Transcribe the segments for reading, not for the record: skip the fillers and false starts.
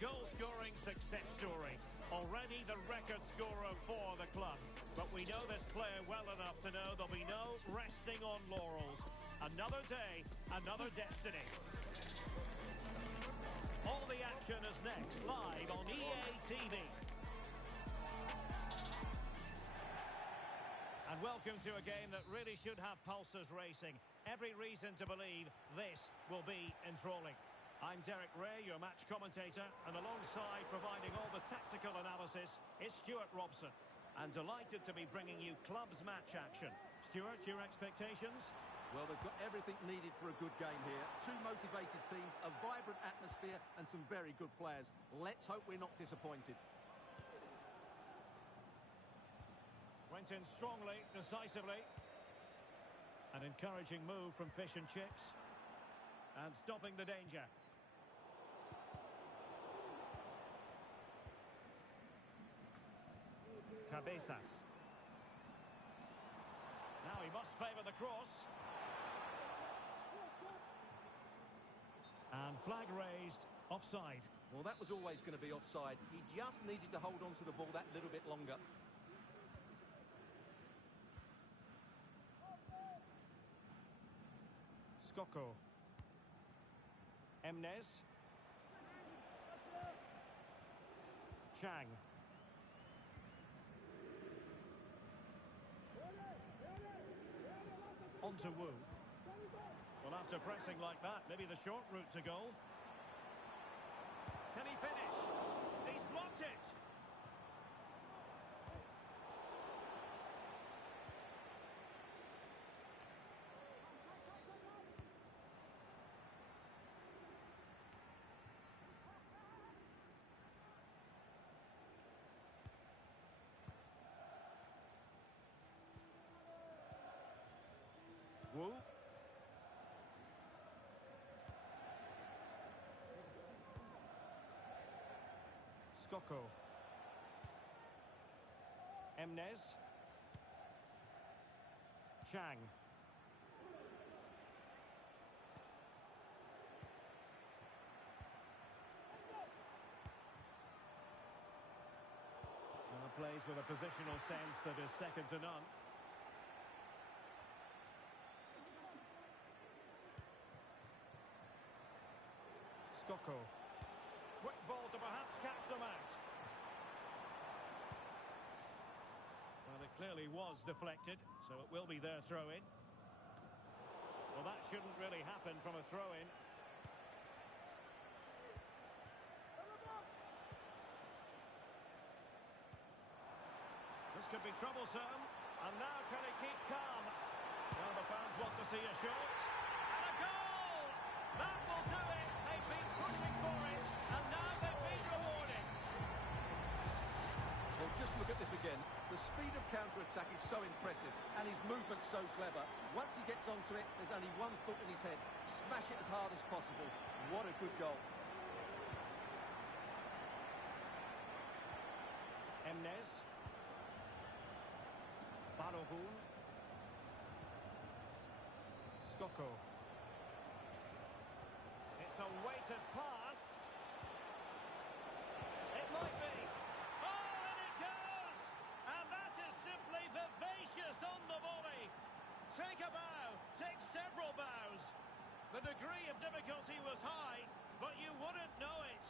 goal-scoring success story. Already the record scorer for the club. But we know this player well enough to know there'll be no resting on laurels. Another day, another destiny. All the action is next, live on EA TV. And welcome to a game that really should have pulses racing. Every reason to believe this will be enthralling. I'm Derek Ray, your match commentator, and alongside providing all the tactical analysis is Stuart Robson. And delighted to be bringing you clubs match action. Stuart, your expectations? Well, they've got everything needed for a good game here. Two motivated teams, a vibrant atmosphere, and some very good players. Let's hope we're not disappointed. Went in strongly, decisively. An encouraging move from Fish and Chips. And stopping the danger. Cabezas. Now he must favour the cross. And flag raised, offside. Well, that was always going to be offside. He just needed to hold on to the ball that little bit longer. Skoko. Emnes. Chang. On to Wu. Well, after pressing like that, maybe the short route to goal. Can he finish? He's blocked it. Wu. Skoko. Emnes. Chang. Well, plays with a positional sense that is second to none. Skoko. Quick ball to perhaps catch them out. Well, it clearly was deflected, so it will be their throw-in. Well, that shouldn't really happen from a throw-in. This could be troublesome. And now can he keep calm? Well, the fans want to see a shot. And a goal! That will do it. They've been pushing for it, and now they've been rewarded. Well, just look at this again. The speed of counter-attack is so impressive, and his movement so clever. Once he gets onto it, there's only one thought in his head. Smash it as hard as possible. What a good goal. Emnes. Barohun. Skoko. It's a weighted pass. It might be. Oh, and it goes! And that is simply vivacious on the volley. Take a bow, take several bows. The degree of difficulty was high, but you wouldn't know it.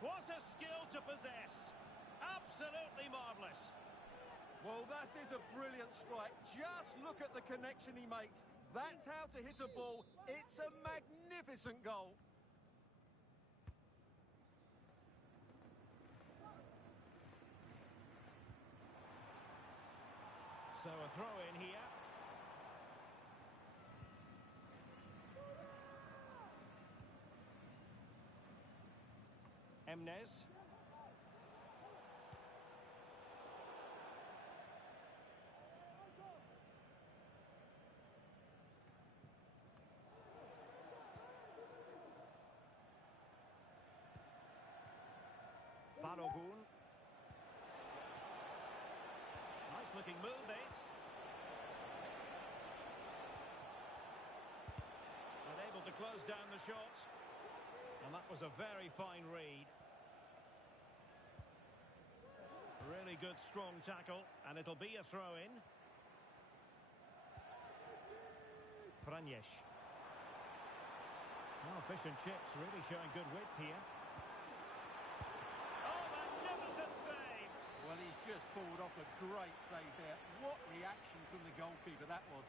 What a skill to possess. Absolutely marvellous. Well, that is a brilliant strike. Just look at the connection he makes. That's how to hit a ball. It's a magnificent goal. So a throw in here. Emnes. Balogun. Nice looking move this. Unable to close down the shot. And that was a very fine read. Really good, strong tackle, and it'll be a throw-in. Franjes. Oh, fish and chips really showing good width here. Oh, magnificent save! Well, he's just pulled off a great save there. What reaction from the goalkeeper that was.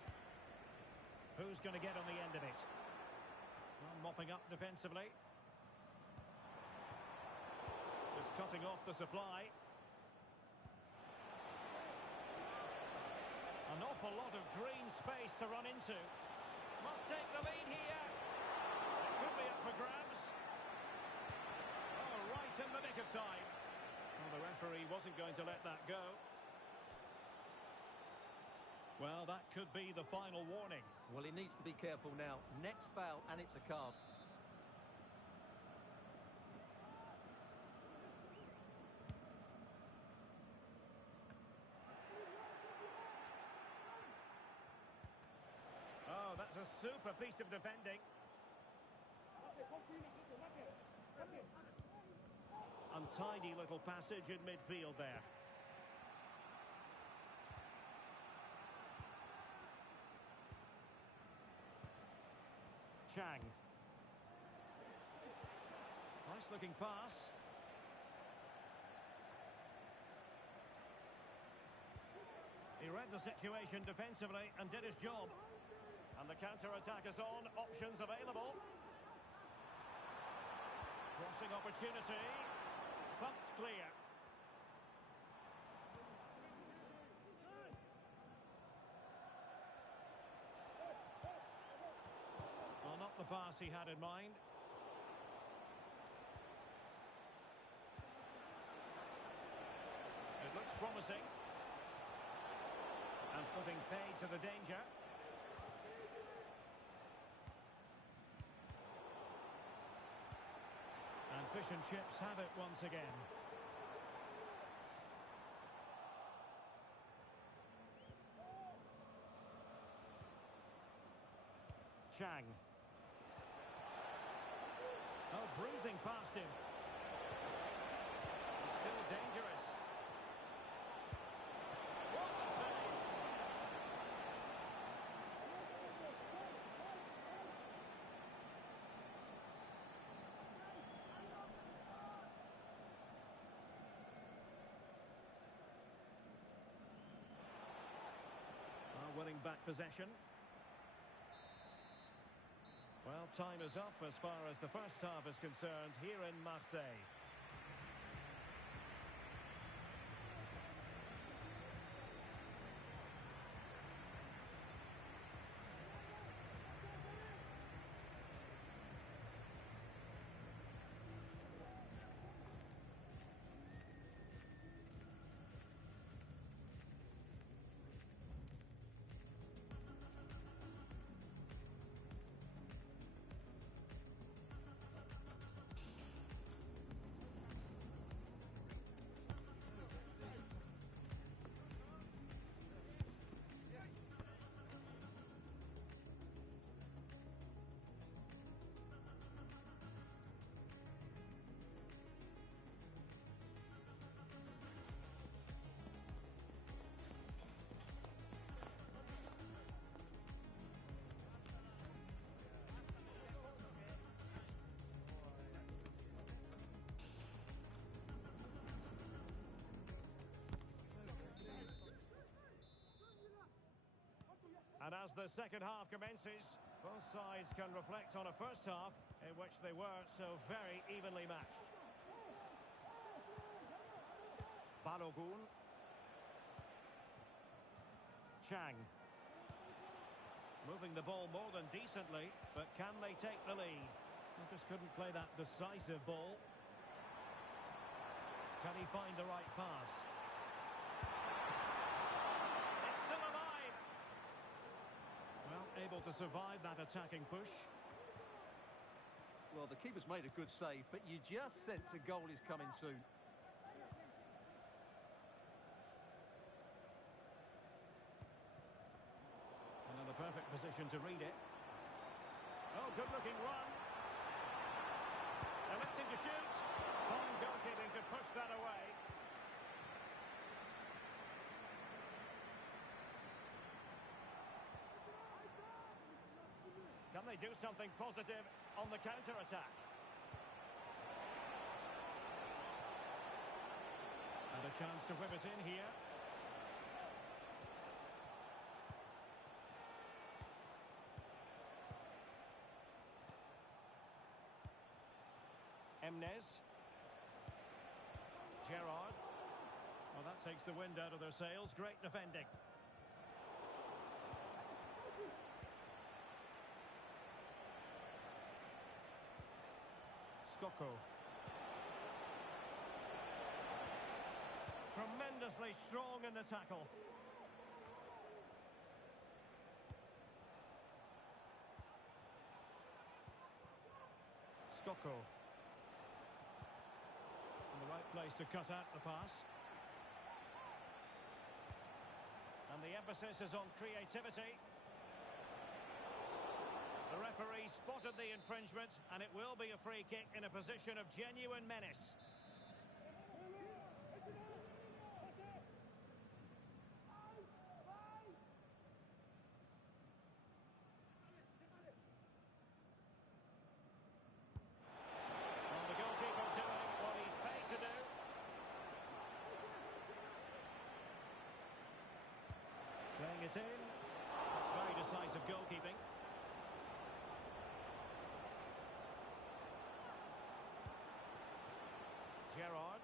Who's going to get on the end of it? Well, mopping up defensively. Just cutting off the supply. An awful lot of green space to run into. Must take the lead here. It could be up for grabs. Oh, right in the nick of time. Well, the referee wasn't going to let that go. Well, that could be the final warning. Well, he needs to be careful now. Next foul, and it's a card. Oh, that's a super piece of defending. Untidy little passage in midfield there. Chang. Nice looking pass. He read the situation defensively and did his job. And the counter-attack is on. Options available. Crossing opportunity. Thumped clear. Well, not the pass he had in mind. It looks promising. And putting paid to the danger. And fish and chips have it once again. Chang. Oh, breezing past him. He's still dangerous. What a save! Winning back possession. Well, time is up as far as the first half is concerned here in Marseille. And as the second half commences, both sides can reflect on a first half in which they were so very evenly matched. Balogun. Chang. Moving the ball more than decently, but can they take the lead? They just couldn't play that decisive ball. Can he find the right pass? It's still alive! Well, able to survive that attacking push. Well, the keeper's made a good save, but you just sense a goal is coming soon. Another perfect position to read it. Oh, good-looking run. Electing to shoot. Fine goalkeeping to push that away. they do something positive on the counter-attack? And a chance to whip it in here. Emnes. Gerrard. Well, that takes the wind out of their sails. Great defending. Skoko. Tremendously strong in the tackle. Skoko. In the right place to cut out the pass. And the emphasis is on creativity. The referee spotted the infringement, and it will be a free kick in a position of genuine menace. Well, the goalkeeper doing what he's paid to do. Playing it in. It's very decisive goalkeeping. Gerrard.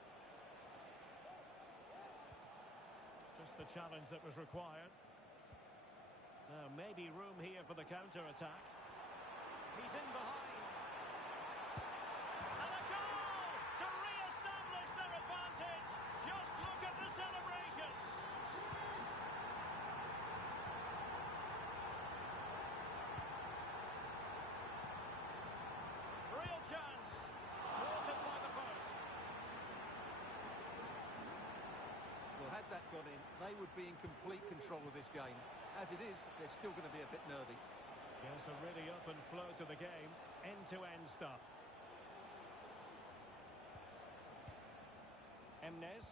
Just the challenge that was required. Now, maybe room here for the counter-attack. He's in behind. And a goal to re-establish their advantage. Just look at the celebrations. Real chance. Thwarted by the post. Well, had that gone in, they would be in complete control of this game. As it is, they're still going to be a bit nervy. Yes, a really open flow to the game. End-to-end stuff. Emnes.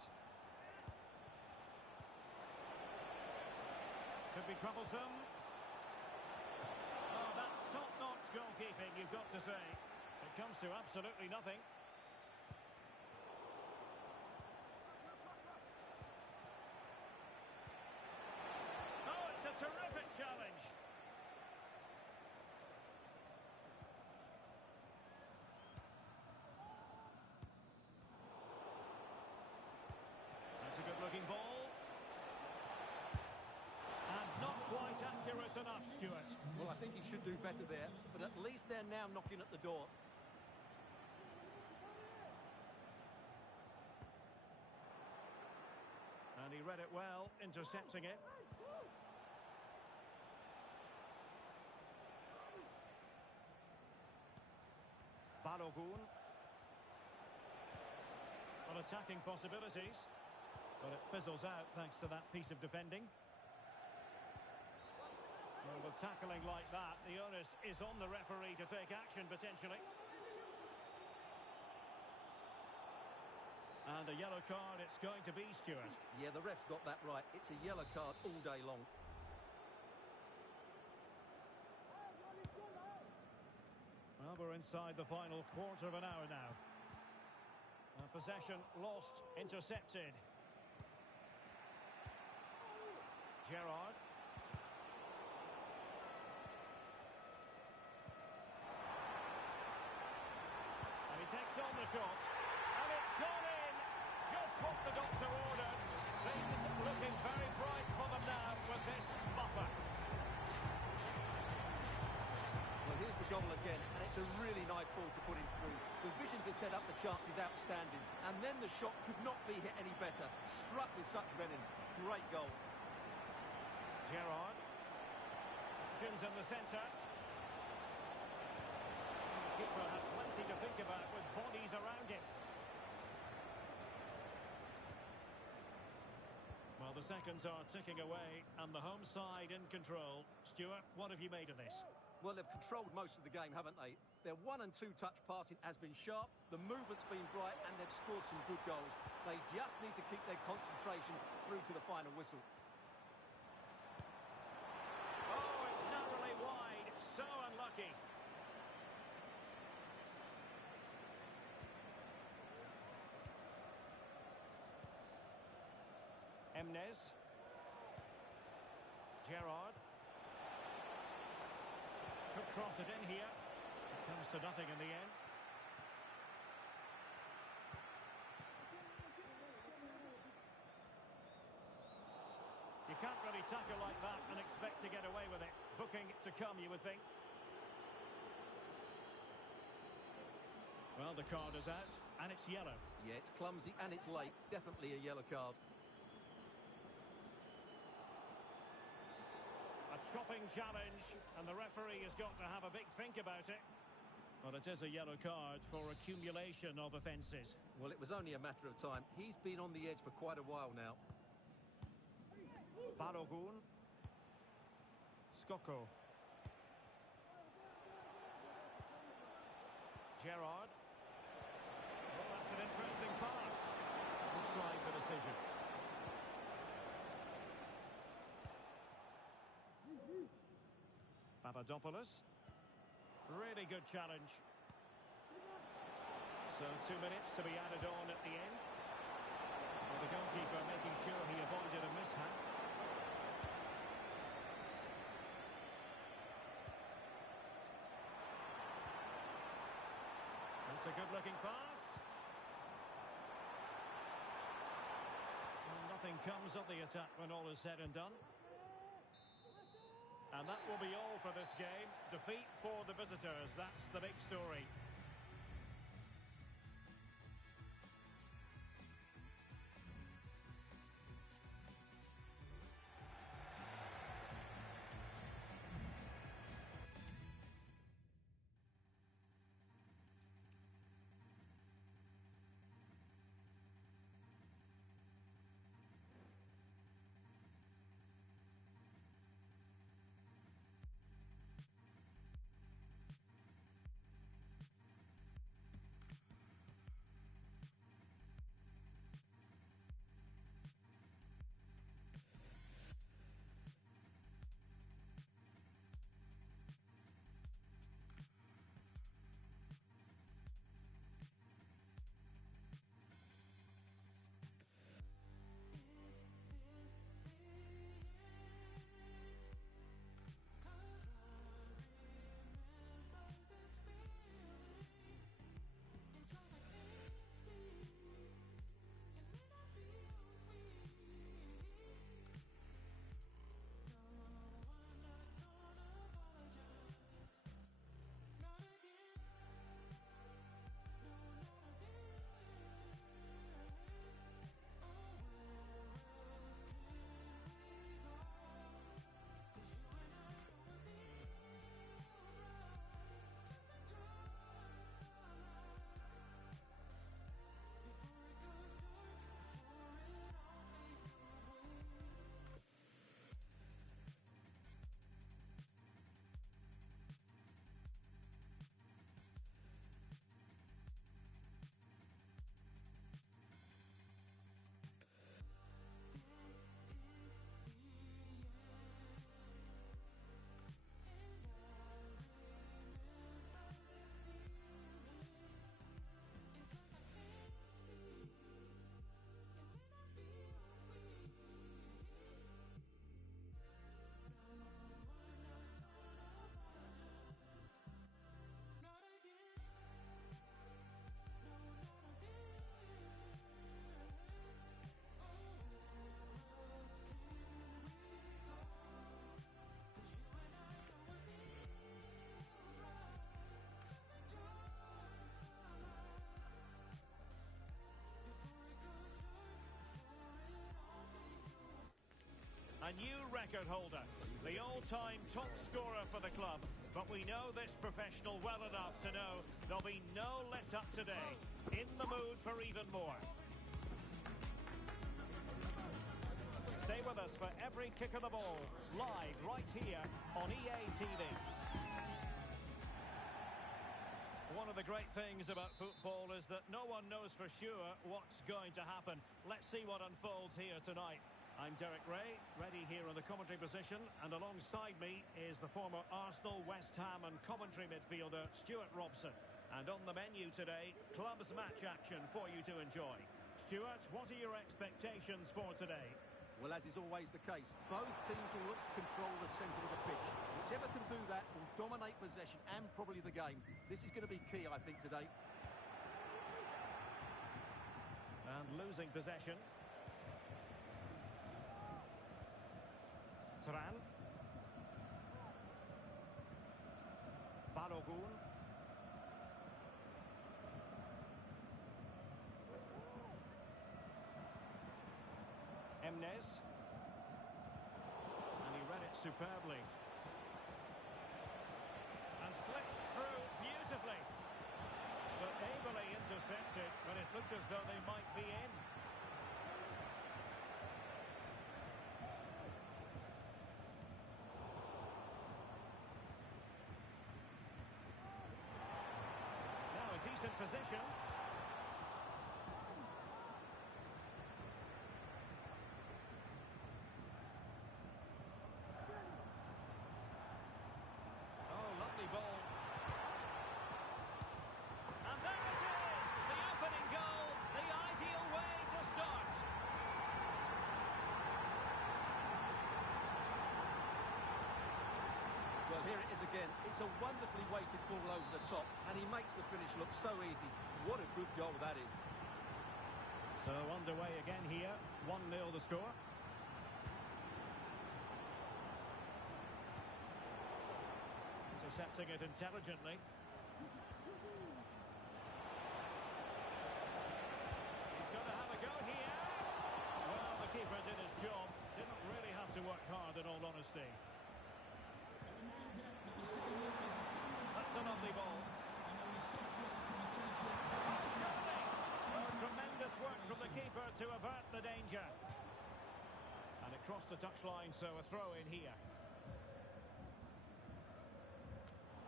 Could be troublesome. Oh, that's top-notch goalkeeping, you've got to say. It comes to absolutely nothing. Oh, it's a terrific challenge. That's a good-looking ball. And not quite accurate enough, Stuart. Well, I think he should do better there, but at least they're now knocking at the door. And he read it well, intercepting it. Balogun. Well, attacking possibilities, but it fizzles out thanks to that piece of defending. Well, with tackling like that, the onus is on the referee to take action, potentially. And a yellow card it's going to be, Stuart. Yeah, the ref's got that right. It's a yellow card all day long. Well, we're inside the final quarter of an hour now. Possession lost, intercepted. Gerrard. And he takes on the shot. And it's gone in. Just what the doctor ordered. Things looking very bright for them now with this buffer. Well, here's the goal again, and it's a really nice ball to put him through. The vision to set up the chance is outstanding, and then the shot could not be hit any better. Struck with such venom. Great goal. Gerrard. Options in the centre. The keeper had plenty to think about with bodies around him. Well, the seconds are ticking away, and the home side in control. Stuart, what have you made of this? Well, they've controlled most of the game, haven't they? Their 1- and 2-touch passing has been sharp, the movement's been bright, and they've scored some good goals. They just need to keep their concentration through to the final whistle. Oh, it's narrowly wide. So unlucky. tricky. Emnes. Gerrard. Could cross it in here. Comes to nothing in the end. You can't really tackle like that and expect to get away with it. Booking to come, you would think. Well, the card is out, and it's yellow. Yeah, it's clumsy and it's late. Definitely a yellow card. A chopping challenge, and the referee has got to have a big think about it. Well, it is a yellow card for accumulation of offences. Well, it was only a matter of time. He's been on the edge for quite a while now. Balogun. Skoko. Gerrard. Well, that's an interesting pass. Offside the decision. Papadopoulos. Really good challenge. So 2 minutes to be added on at the end. Well, the goalkeeper making sure he avoided a mishap. That's a good-looking pass. And nothing comes of the attack when all is said and done. And that will be all for this game. Defeat for the visitors. That's the big story. A new record holder, the all-time top scorer for the club. But we know this professional well enough to know there'll be no let-up today. In the mood for even more. Stay with us for every kick of the ball, live right here on EA TV. One of the great things about football is that no one knows for sure what's going to happen. Let's see what unfolds here tonight. I'm Derek Ray, ready here on the commentary position, and alongside me is the former Arsenal, West Ham and Coventry midfielder Stuart Robson. And on the menu today, clubs match action for you to enjoy. Stuart, what are your expectations for today? Well, as is always the case, both teams will look to control the centre of the pitch. Whichever can do that will dominate possession and probably the game. This is going to be key, I think, today. And losing possession. Turan. Balogun. Emnes. And he read it superbly. And slipped through beautifully. But ably intercepted when it looked as though they might be in. Now a decent position. Oh, lovely ball. And there it is! The opening goal, the ideal way to start. Well, here it is again. It's a wonderfully weighted ball over the top, and he makes the finish look so easy. What a good goal that is. So underway again here, 1-0 the score. Intercepting it intelligently. He's going to have a go here. Well, the keeper did his job. Didn't really have to work hard, in all honesty. That's a lovely ball. Oh, tremendous work from the keeper to avert the danger. And it crossed the touchline, so a throw in here.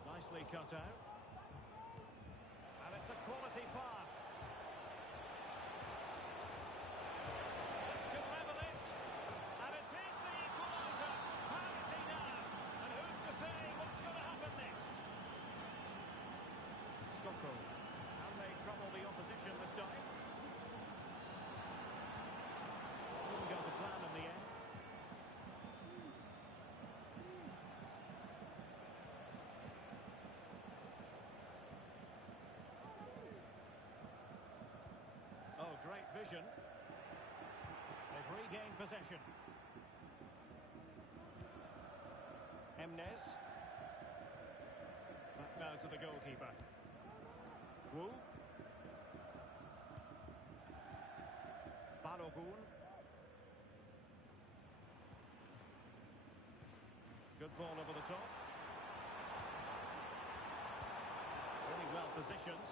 Nicely cut out. And it's a quality pass. This could level it. And it is the equaliser. How is he now? And who's to say what's going to happen next? Skoko. Can they trouble the opposition this time? Didn't go to plan in the end. Oh, great vision. They've regained possession. Emnes. Back now to the goalkeeper. Wu. Balogun. Good ball over the top. Really well positioned.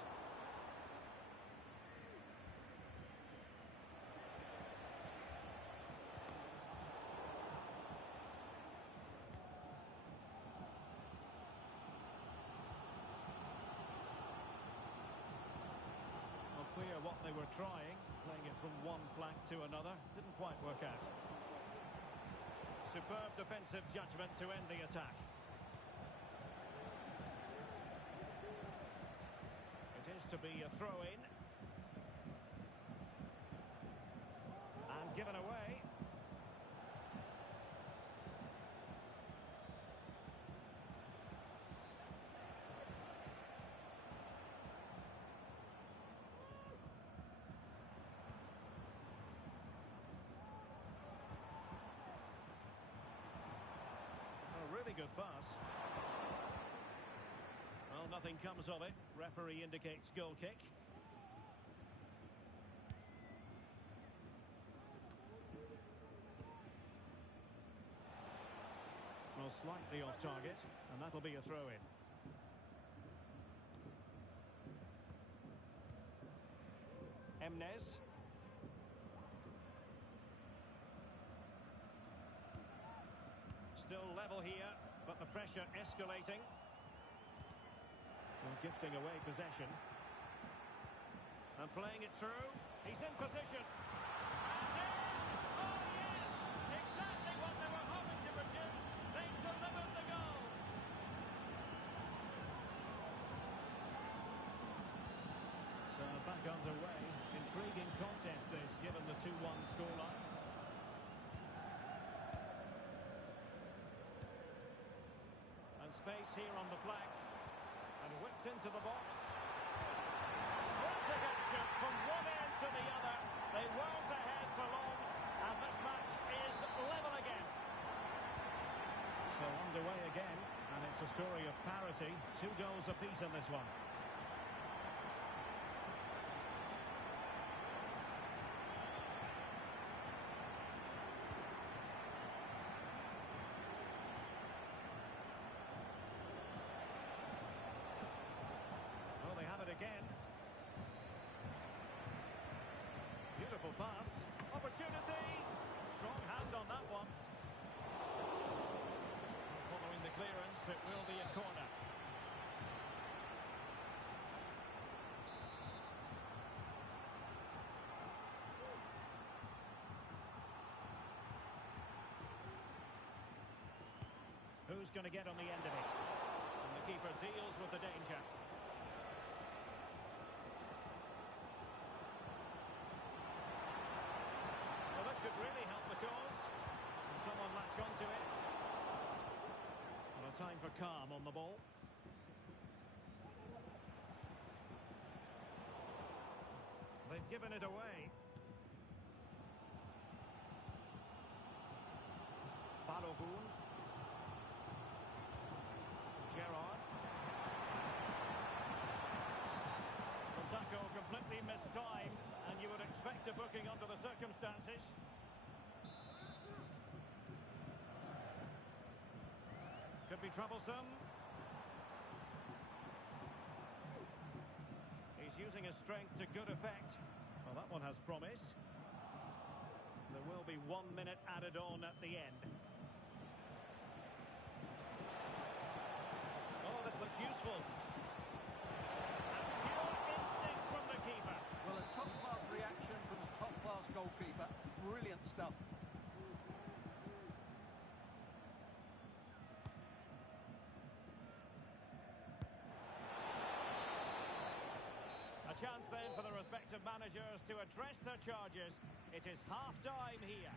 Clear what they were trying, playing it from one flank to another. Didn't quite work out. Superb defensive judgment to end the attack. It is to be a throw-in. And given away. Really good pass. Well, nothing comes of it. Referee indicates goal kick. Well, slightly off target, and that'll be a throw-in. Emnes. Still level here, but the pressure escalating. Well, gifting away possession. And playing it through. He's in position. And in! Oh, yes! underway. Intriguing contest this, given the 2-1 scoreline. And space here on the flank. And whipped into the box. Frantic action from one end to the other. They weren't ahead for long. And this match is level again. So underway again. And it's a story of parity. 2 goals apiece in this one. Well, they have it again. Beautiful pass. Opportunity. Strong hand on that one. Following the clearance, it will be a corner. Who's going to get on the end of it? And the keeper deals with the danger. Well, this could really help the cause. Can someone latch onto it? Well, a time for calm on the ball. They've given it away. Balogun. Gerrard. Montako completely mistimed, and you would expect a booking under the circumstances. Could be troublesome. He's using his strength to good effect. Well, that one has promise. There will be 1 minute added on at the end. Oh, this looks useful. And pure instinct from the keeper. Well, a top-class reaction from a top-class goalkeeper. Brilliant stuff. A chance then for the respective managers to address their charges. It is half-time here.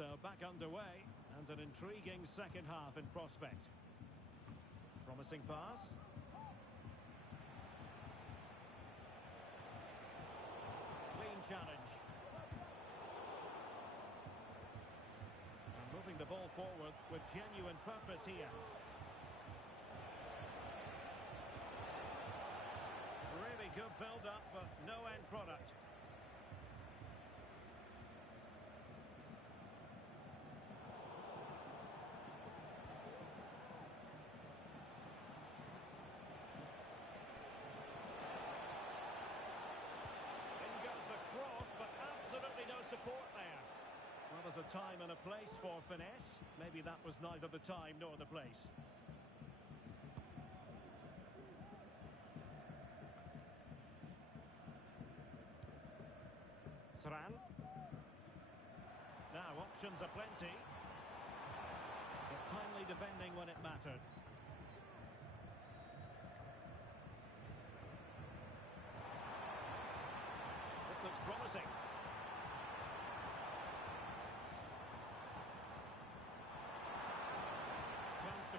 So back underway, and an intriguing second half in prospect. Promising pass. Clean challenge. And moving the ball forward with genuine purpose here. Really good build-up, but no end product. Cross, but absolutely no support there. Well, there's a time and a place for finesse. Maybe that was neither the time nor the place. Turan. Now, options are plenty. But timely defending when it mattered. Looks promising. Chance to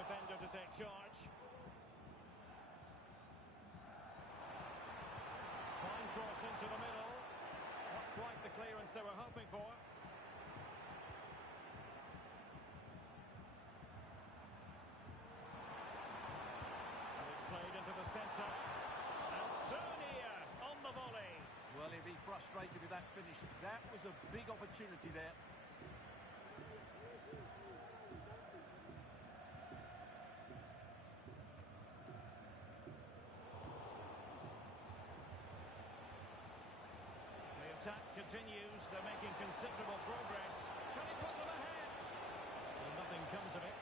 defender to take charge. Fine cross into the middle. Not quite the clearance they were hoping for. And it's played into the centre. And Sonia on the volley. Well, he'll be frustrated with that finish. That was a big opportunity there. The attack continues. They're making considerable progress. Can he put them ahead? Well, nothing comes of it.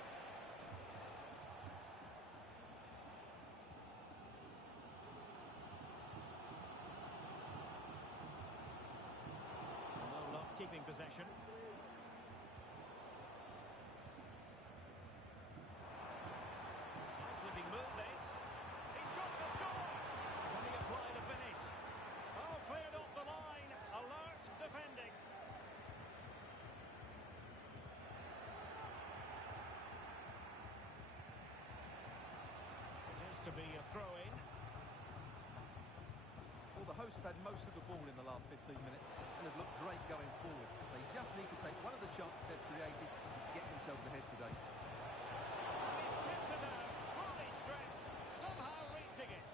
No luck keeping possession. Nice looking move this. He's got to score! Can he apply the finish? Oh, cleared off the line. Alert defending. It is to be a throw-in. Well, the hosts have had most of the ball in the last 15 minutes and have looked great going forward. They just need to take one of the chances they've created to get themselves ahead today. He's tipped it out, fully stretched, somehow reaching it.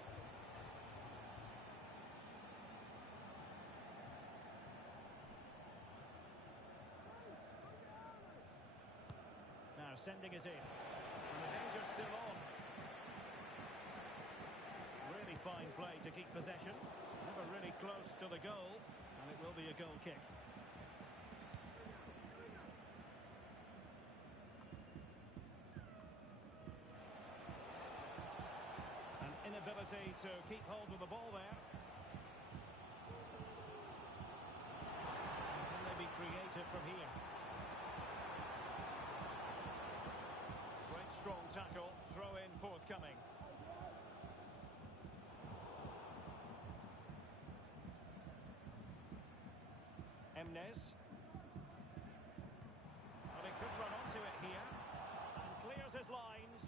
Now sending it in. And the danger's still on. Really fine play to keep possession. Never really close to the goal. And it will be a goal kick. An inability to keep hold of the ball there. Can they be creative from here? Great strong tackle. Throw in forthcoming. Emnes. Well, he could run onto it here. And clears his lines.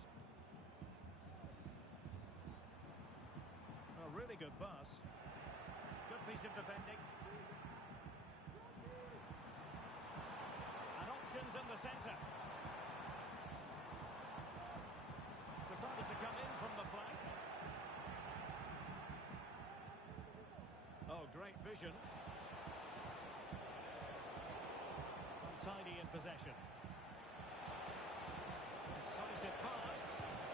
A really good pass. Good piece of defending. And options in the centre. Decided to come in from the flank. Oh, great vision. Untidy in possession. Decisive pass.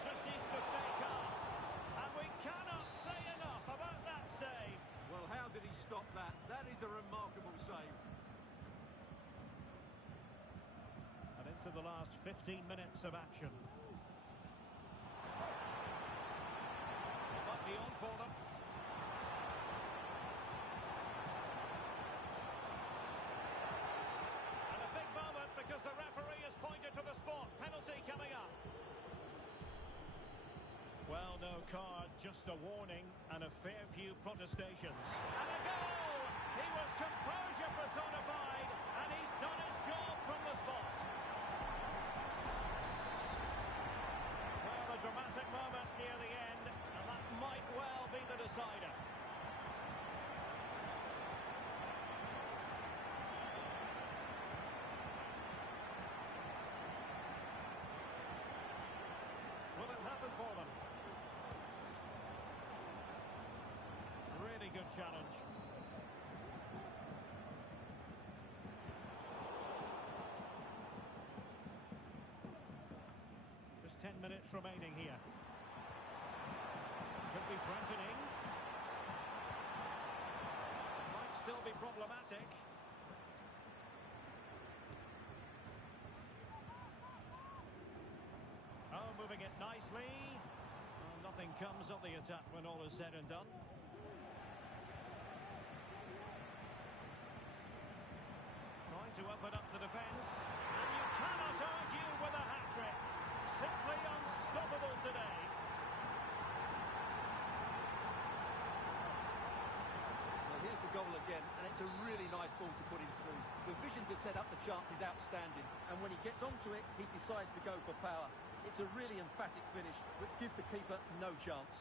Just needs to stay calm. And we cannot say enough about that save. Well, how did he stop that? That is a remarkable save. And into the last 15 minutes of action. It might be on for them. And a big moment because the referee has pointed to the spot. Penalty coming up. Well, no card, just a warning and a fair few protestations. And a goal! He was composure personified, and he's done his job from the spot. Well, a dramatic moment near the end, and that might well be the decider. Will it happen for them? Really good challenge. Just 10 minutes remaining here. Could be threatening. Might still be problematic. Oh, moving it nicely. Well, nothing comes of the attack when all is said and done. Trying to open up the defence. And you cannot argue with a hat-trick. Simply unstoppable today. Well, here's the goal again. again, and it's a really nice ball to put him through. The vision to set up the chance is outstanding, and when he gets onto it, he decides to go for power. It's a really emphatic finish, which gives the keeper no chance.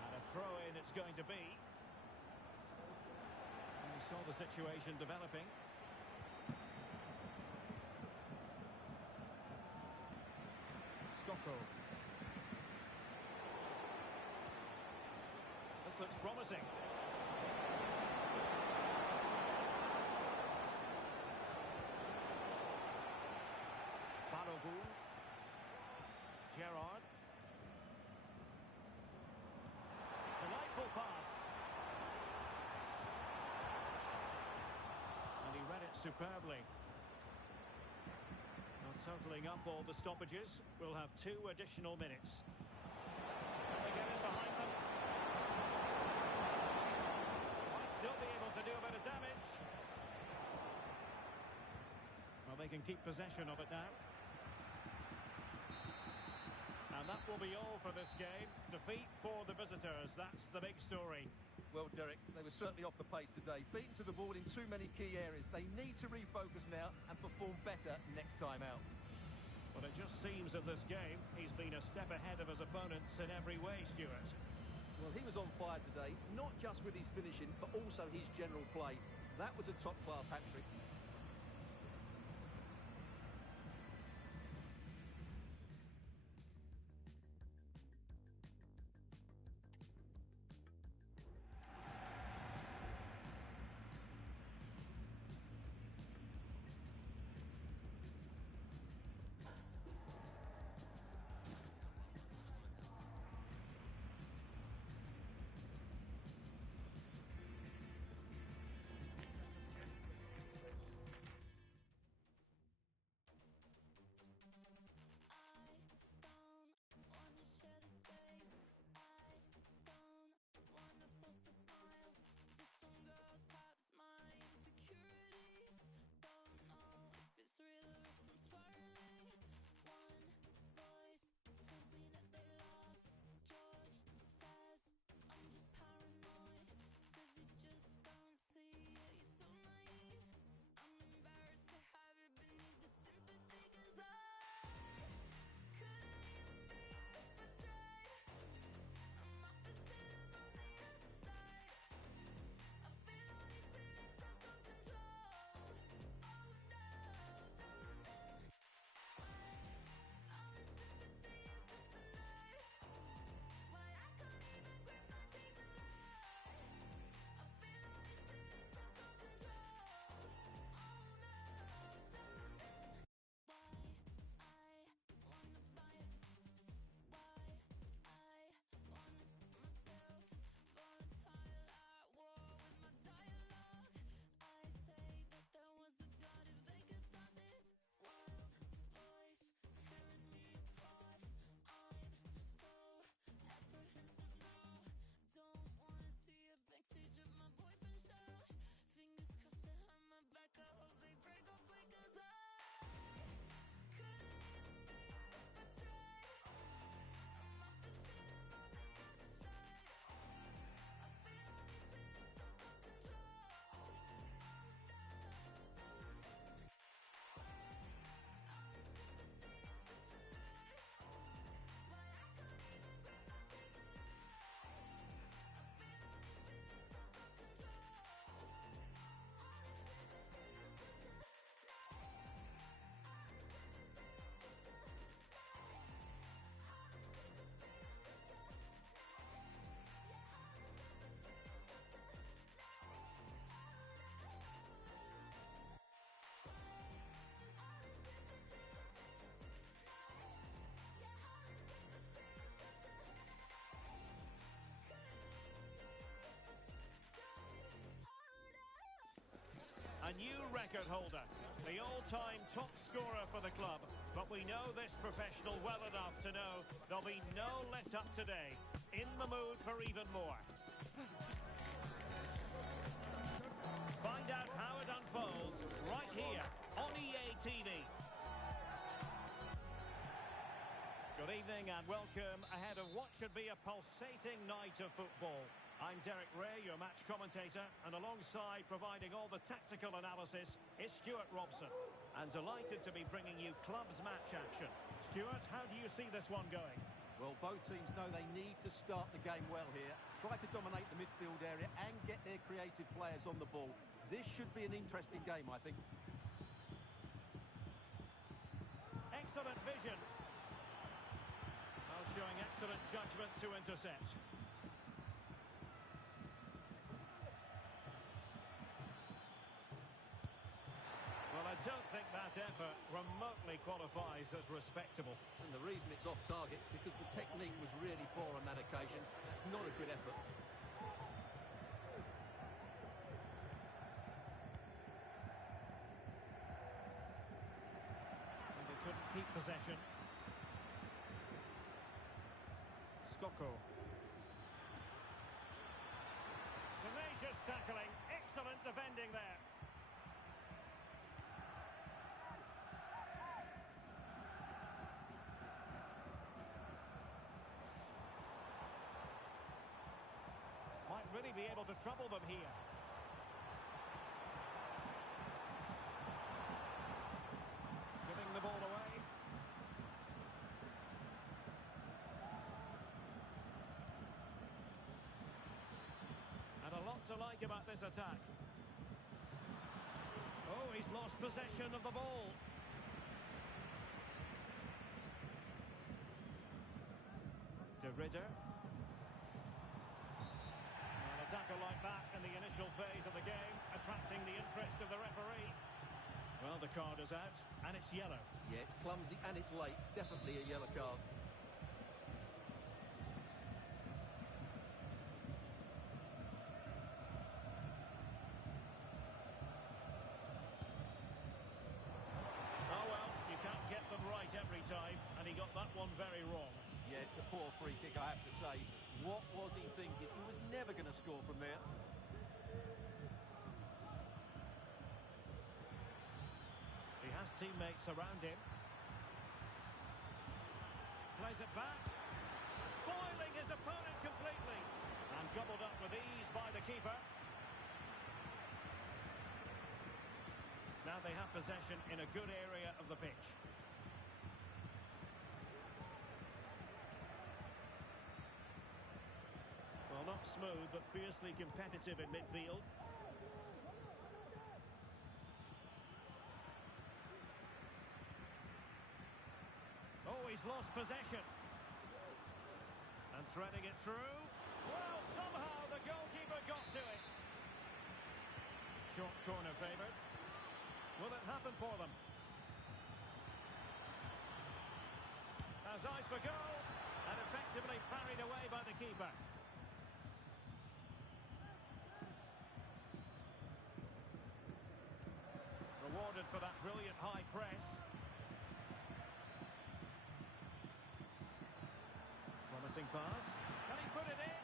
And a throw-in it's going to be. And we saw the situation developing. Skoko. This looks promising. Balogun. Gerrard. Delightful pass. And he read it superbly. Now totalling up all the stoppages, we'll have 2 additional minutes. Can they get in behind them? Might still be able to do a bit of damage. Well, they can keep possession of it now. And that will be all for this game. Defeat for the visitors, that's the big story. Well, Derek, they were certainly off the pace today. Beaten to the ball in too many key areas. They need to refocus now and perform better next time out. But it just seems in this game, he's been a step ahead of his opponents in every way, Stuart. Well, he was on fire today, not just with his finishing, but also his general play. That was a top-class hat-trick. A new record holder, the all-time top scorer for the club. But we know this professional well enough to know there'll be no let-up today. In the mood for even more. Find out how it unfolds right here on EA TV. Good evening and welcome ahead of what should be a pulsating night of football. I'm Derek Ray, your match commentator, and alongside providing all the tactical analysis is Stuart Robson. And delighted to be bringing you clubs match action. Stuart, how do you see this one going? Well, both teams know they need to start the game well here. Try to dominate the midfield area and get their creative players on the ball. This should be an interesting game, I think. Excellent vision. Well, showing excellent judgment to intercept. Well, I don't think that effort remotely qualifies as respectable. And the reason it's off target, because the technique was really poor on that occasion. That's not a good effort. And they couldn't keep possession. Skoko. Tenacious tackling. Excellent defending there. Might really be able to trouble them here. Giving the ball away. And a lot to like about this attack. Oh, he's lost possession of the ball. De Ridder. A tackle like that in the initial phase of the game, attracting the interest of the referee. Well, the card is out, and it's yellow. Yeah, it's clumsy and it's late. Definitely a yellow card. Oh, well, you can't get them right every time, and he got that one very wrong. Yeah, it's a poor free kick, I have to say. What was he thinking? He was never going to score from there. He has teammates around him. Plays it back. Foiling his opponent completely. And gobbled up with ease by the keeper. Now they have possession in a good area of the pitch. Well, not smooth, but fiercely competitive in midfield. Oh, he's lost possession. And threading it through. Well, somehow the goalkeeper got to it. Short corner favoured. Will it happen for them? Has eyes for goal. And effectively parried away by the keeper. Rewarded for that brilliant high press. Promising pass. Can he put it in?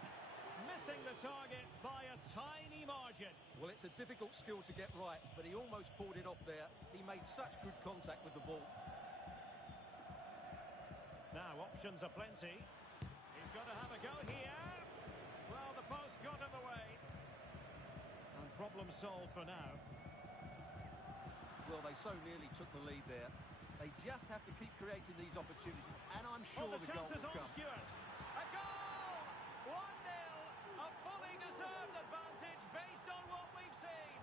Missing the target by a tiny margin. Well, it's a difficult skill to get right, but he almost pulled it off there. He made such good contact with the ball. Now, options are plenty. He's got to have a go here. Well, the post got in the way. And problem solved for now. Well, they so nearly took the lead there. They just have to keep creating these opportunities, and I'm sure the the goal chance is will on come. Stuart. A goal! 1-0. A fully deserved advantage based on what we've seen.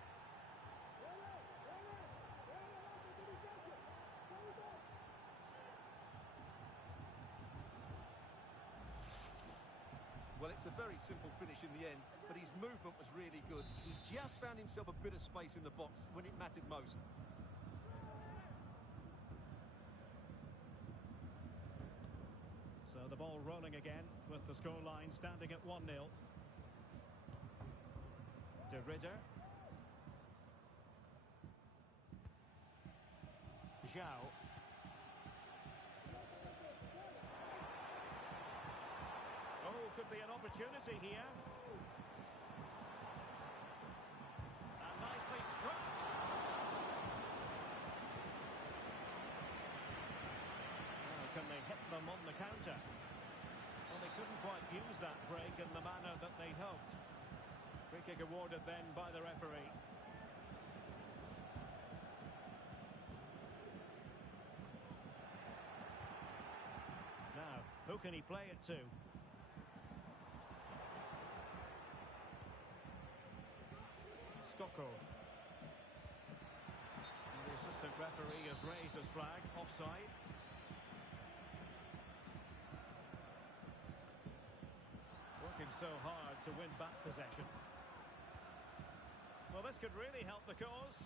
Well, it's a very simple finish in the end, but his movement was really good. He just found himself a bit of space in the box when it mattered most. So the ball rolling again with the scoreline standing at 1-0. De Ridder. Zhao. Oh, could be an opportunity here. And nicely struck. Now, can they hit them on the counter? Well, they couldn't quite use that break in the manner that they hoped. Free kick awarded then by the referee. Now, who can he play it to? Skoko. And the assistant referee has raised his flag. Offside. Working so hard to win back possession. Well, this could really help the cause.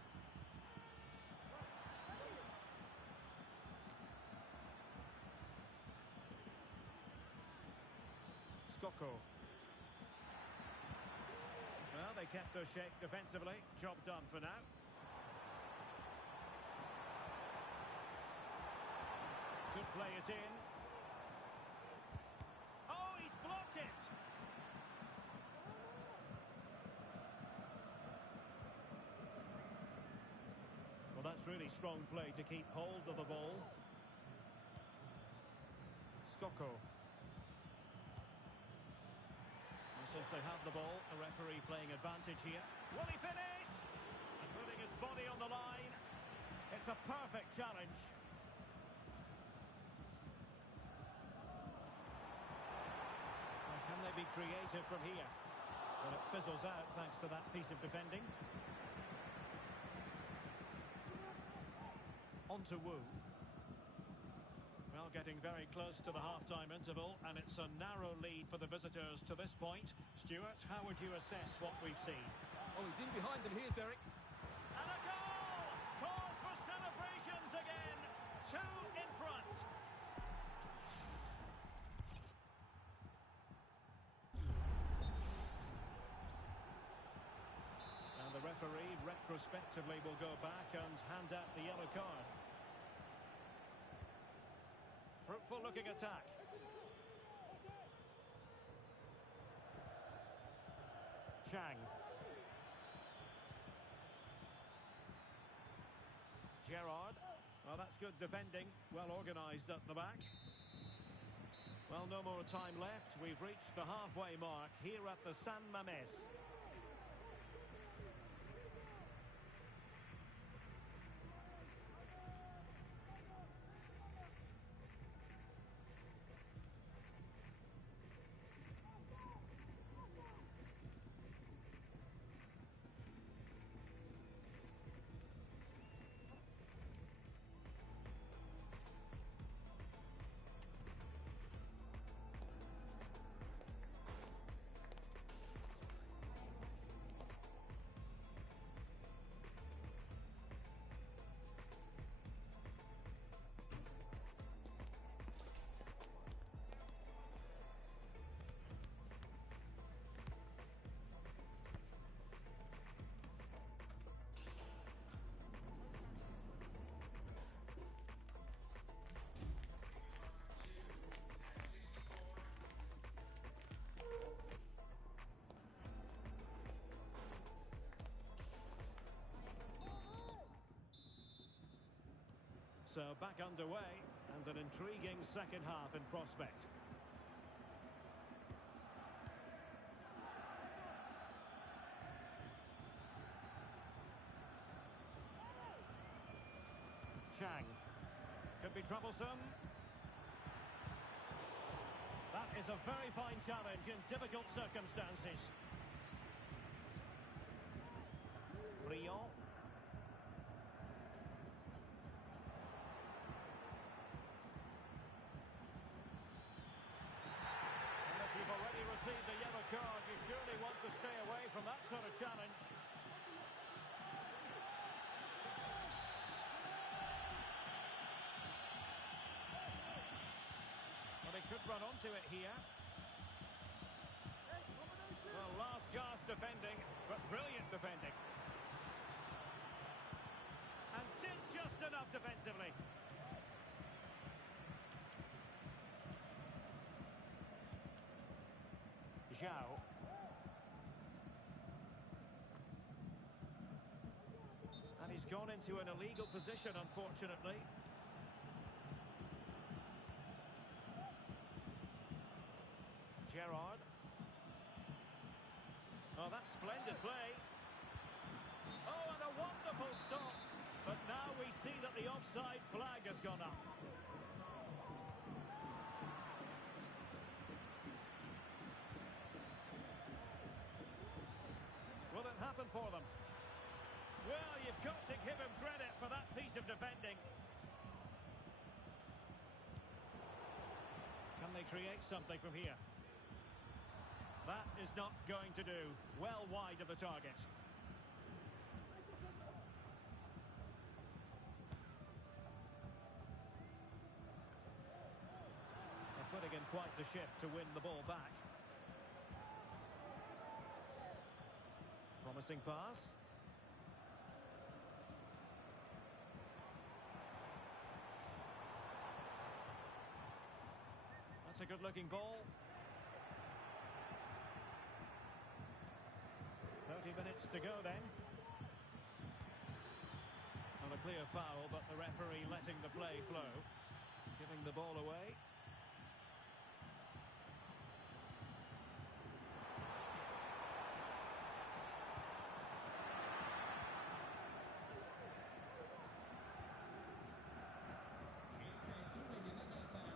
Skoko. Well, they kept their shape defensively. Job done for now. Could play it in. Oh, he's blocked it! Well, that's really strong play to keep hold of the ball. Skoko. Since they have the ball, the referee playing advantage here. Will he finish? And putting his body on the line. It's a perfect challenge. Well, can they be creative from here? Well, it fizzles out thanks to that piece of defending. On to Wu. Well, getting very close to the half-time interval, and it's a narrow lead for the visitors to this point. Stuart, how would you assess what we've seen? Oh, he's in behind them here, Derek. And a goal! Cause for celebrations again. 2 in front. And the referee retrospectively will go back and hand out the yellow card. Fruitful looking attack. Chang. Gerrard. Well, that's good defending. Well organised at the back. Well, no more time left. We've reached the halfway mark here at the San Mamés. So back underway, and an intriguing second half in prospect. Chang. Could be troublesome. That is a very fine challenge in difficult circumstances. Briand. You've already received a yellow card. You surely want to stay away from that sort of challenge. Well, he could run onto it here. Well, last gasp defending, but brilliant defending. And did just enough defensively. Zhao. And he's gone into an illegal position, unfortunately. Gerrard. Oh, that's splendid play. Oh, and a wonderful stop. But now we see that the offside flag has gone up. Will it happen for them? Well, you've got to give him credit for that piece of defending. Can they create something from here? That is not going to do. Well wide of the target. They're putting in quite the shift to win the ball back. Promising pass. That's a good-looking ball. 30 minutes to go then. And a clear foul, but the referee letting the play flow. Giving the ball away.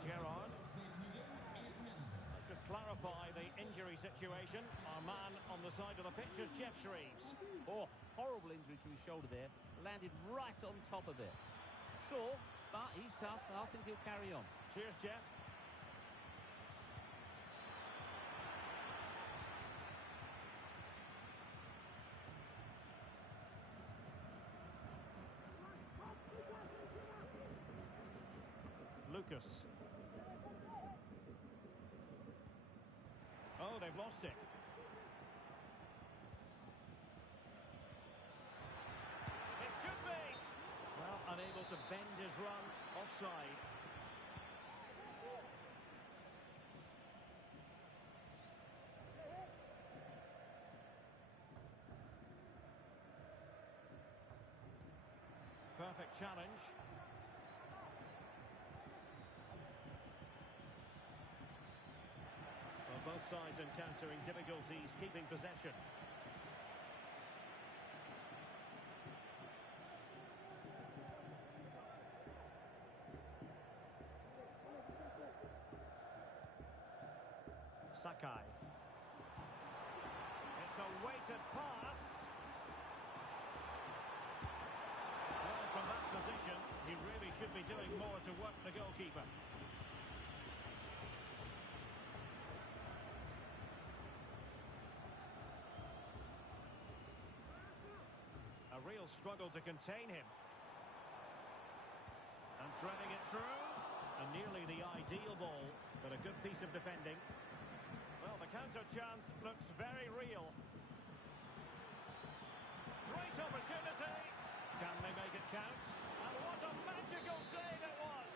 Gerrard. Let's just clarify the injury situation. Our man on the side of the pitch is Geoff Shreeves. Oh, horrible injury to his shoulder there. Landed right on top of it. Sore, but he's tough. I think he'll carry on. Cheers, Geoff. Lucas. Oh, they've lost it. It should be. Well, unable to bend his run. Offside. Perfect challenge. Well, both sides encountering difficulties keeping possession. Sakai. It's a weighted pass. Well, from that position, he really should be doing more to work the goalkeeper. A real struggle to contain him. And threading it through. And nearly the ideal ball, but a good piece of defending. Well, the counter chance looks very real. Great opportunity. Can they make it count? And what a magical save it was.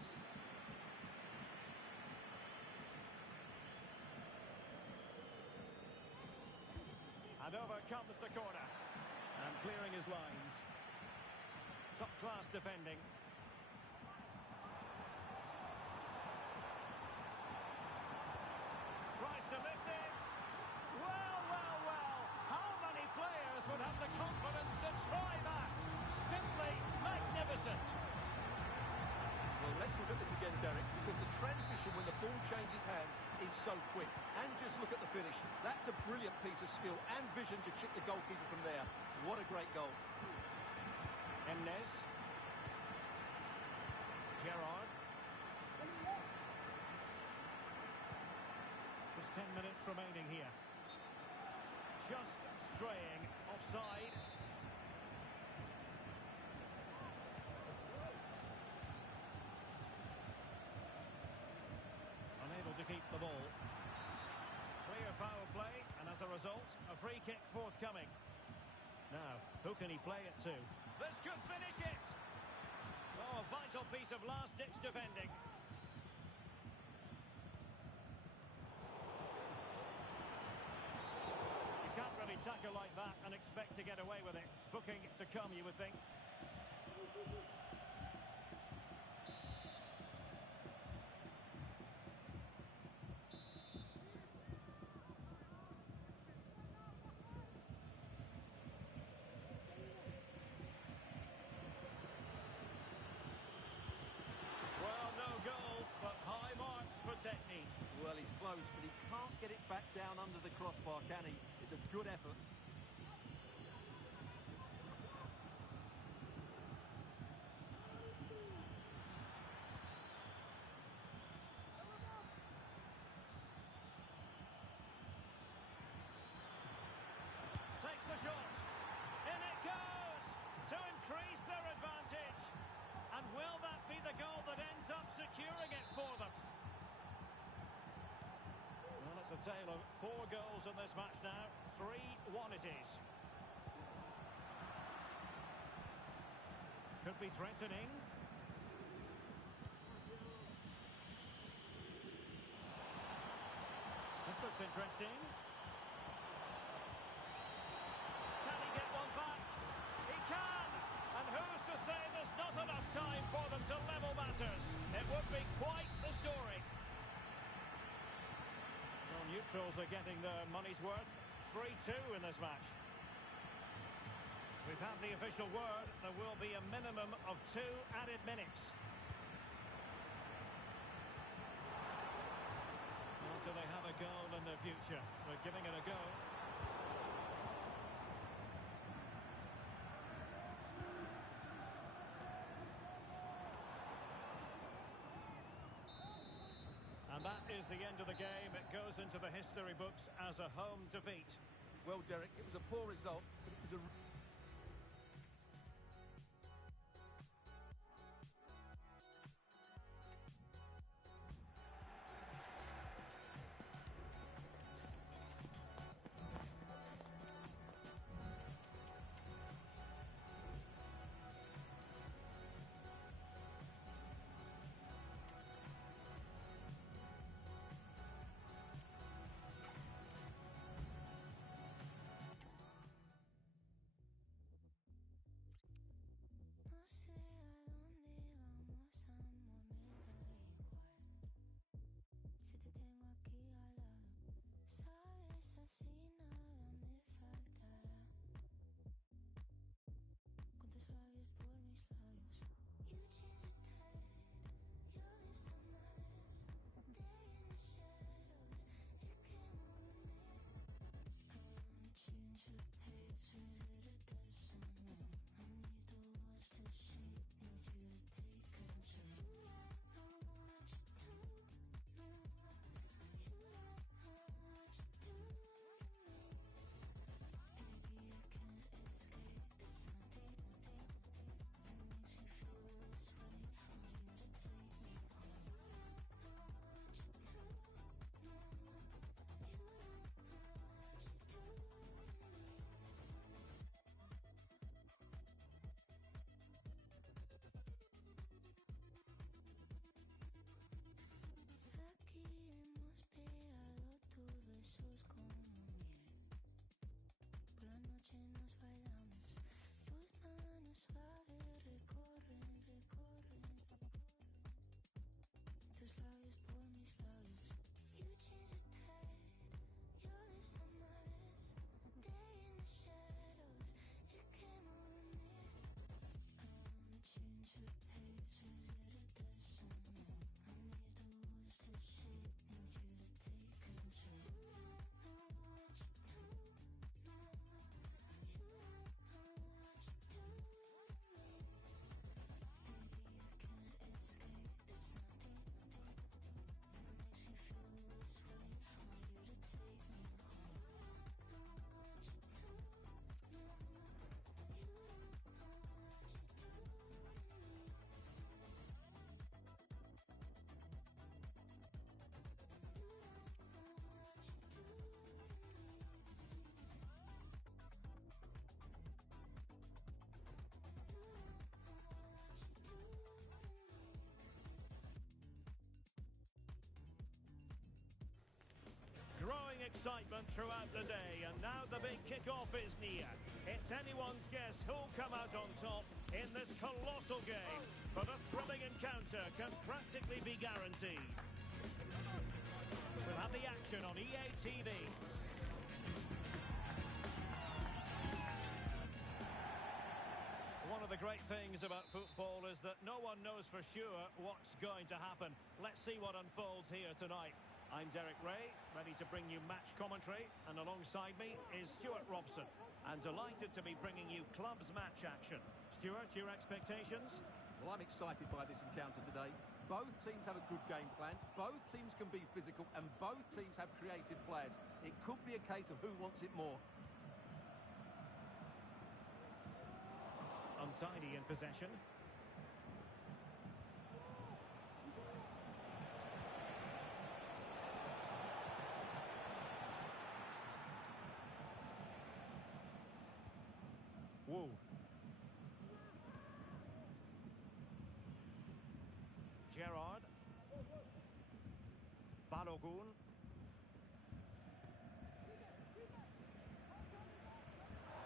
And over comes the corner. And clearing his lines. Top-class defending. Tries to lift it. Well, well, well. How many players would have the confidence to try that? Simply magnificent. Well, let's look at this again, Derek, because the transition when the ball changes hands is so quick. And just look at the finish. That's a brilliant piece of skill and vision to chip the goalkeeper from there. What a great goal. Emnes. Gerrard. Just 10 minutes remaining here. Just straying offside. Unable to keep the ball. Clear foul play, and as a result, a free kick forthcoming. Now, who can he play it to? This could finish it! Oh, a vital piece of last-ditch defending. You can't really tackle like that and expect to get away with it. Booking to come, you would think. close, but he can't get it back down under the crossbar, can he? It's a good effort. Takes the shot. In it goes to increase their advantage. And will that be the goal that ends up securing it for them? Well, it's a tale of 4 goals in this match now. 3-1 it is. Could be threatening. This looks interesting. Can he get one back? He can! And who's to say there's not enough time for them to level matters? It would be quite the story. Well, neutrals are getting their money's worth. 3-2 in this match. We've had the official word. There will be a minimum of 2 added minutes. Well, do they have a goal in their future? They're giving it a go. And that is the end of the game. It goes into the history books as a home defeat. Well, Derek, it was a poor result, but it was a... Growing excitement throughout the day, and now the big kick-off is near. It's anyone's guess who'll come out on top in this colossal game, but a thrilling encounter can practically be guaranteed. We'll have the action on EA TV. One of the great things about football is that no one knows for sure what's going to happen. Let's see what unfolds here tonight. I'm Derek Ray, ready to bring you match commentary, and alongside me is Stuart Robson. And delighted to be bringing you clubs match action. Stuart, your expectations? Well, I'm excited by this encounter today. Both teams have a good game plan, both teams can be physical, and both teams have creative players. It could be a case of who wants it more. Untidy in possession. Wu. Gerrard. Balogun.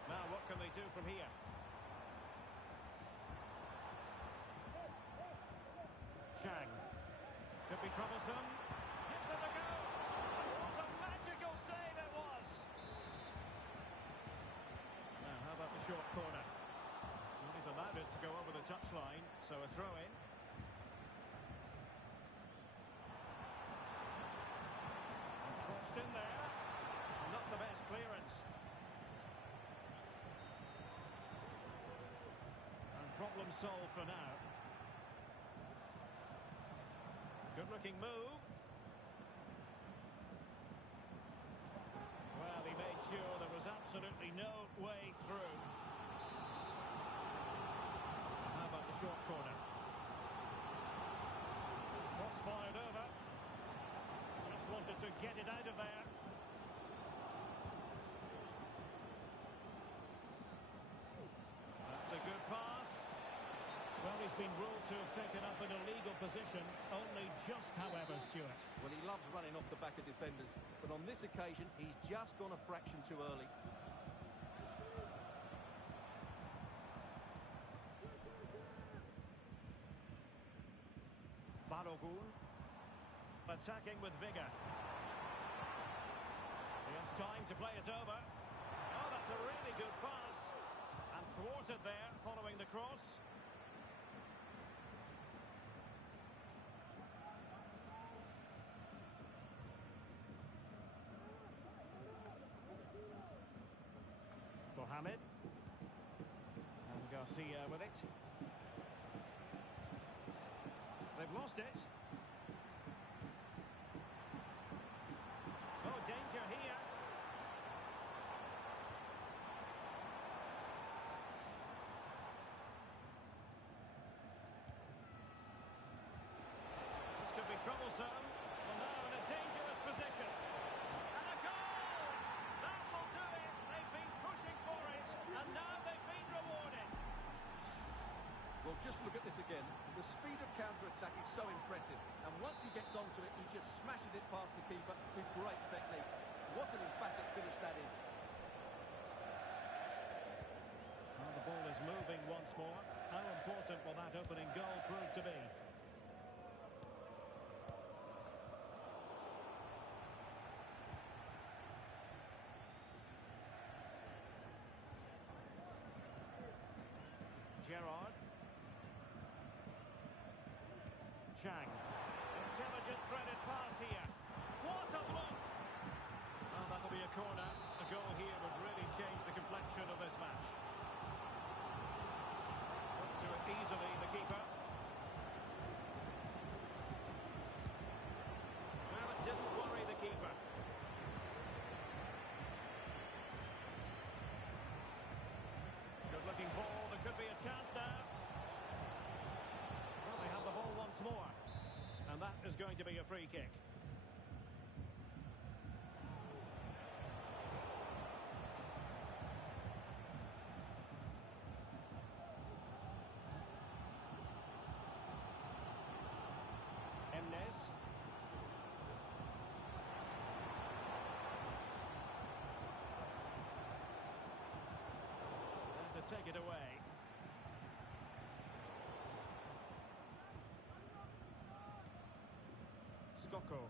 Now what can they do from here? Chang. Could be troublesome. Gives it a go. What a magical save it was. Now, how about the short corner? Well, he's allowed us to go over the touchline, so a throw in. And crossed in there. Not the best clearance. And problem solved for now. Good-looking move. Well, he made sure there was absolutely no way through. How about the short corner? Cross fired over. Just wanted to get it out of there. That's a good pass. Well, he's been ruled to have taken up an illegal position, only just, however, Stuart. Well, he loves running off the back of defenders, but on this occasion, he's just gone a fraction too early. Balogun attacking with vigour. He has time to play it over. Oh, that's a really good pass. And thwarted there, following the cross. Mohamed. And Garcia with it. They've lost it. Oh, danger here. This could be troublesome. Well, now in a dangerous position. And a goal! That will do it. They've been pushing for it, and now they've been rewarded. Well, just look at this again. The speed of counter-attack is so impressive, and once he gets onto it, he just smashes it past the keeper with great technique. What an emphatic finish that is. Well, the ball is moving once more. How important will that opening goal prove to be? Gerrard. Chang. Intelligent threaded pass here. What a block! Well, that'll be a corner. A goal here would really change the complexion of this match. Got to it easily, the keeper. Well, it didn't worry the keeper. Good-looking ball. There could be a chance now. Well, they have the ball once more. And that is going to be a free kick. Emnes. And to take it away. Skoko.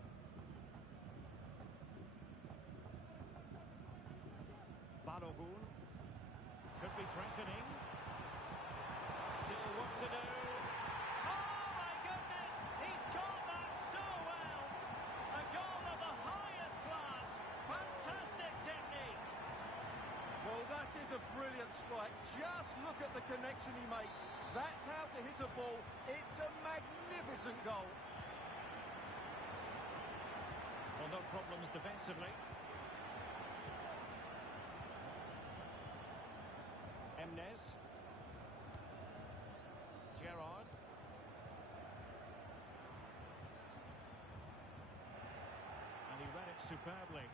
Balogun. Could be threatening. is a brilliant strike. Just look at the connection he makes. That's how to hit a ball. It's a magnificent goal. Well, no problems defensively. Emnes. Gerrard. And he read it superbly.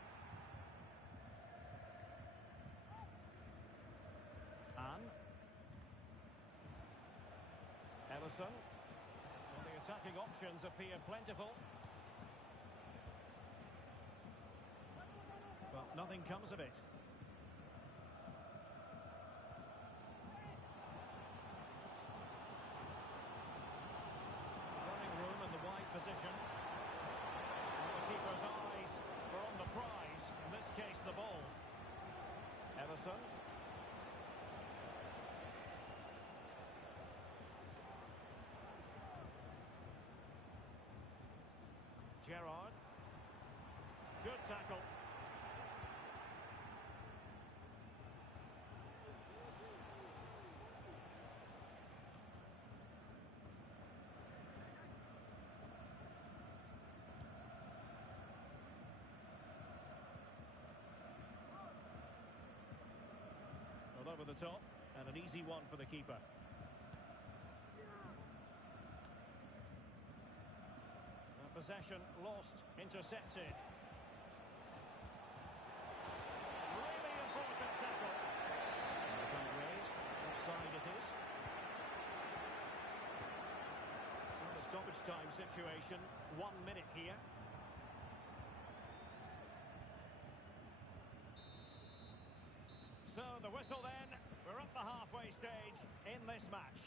Anne. Ellison. Well, the attacking options appear plentiful. But nothing comes of it. Running room in the wide position. And the keeper's eyes are on the prize, in this case the ball. Ellison. Gerrard. Good tackle. Well, over the top, and an easy one for the keeper. Possession lost, intercepted. Really important tackle. And the flag raised, offside it is. Well, the stoppage time situation, 1 minute here. So the whistle then, we're at the halfway stage in this match.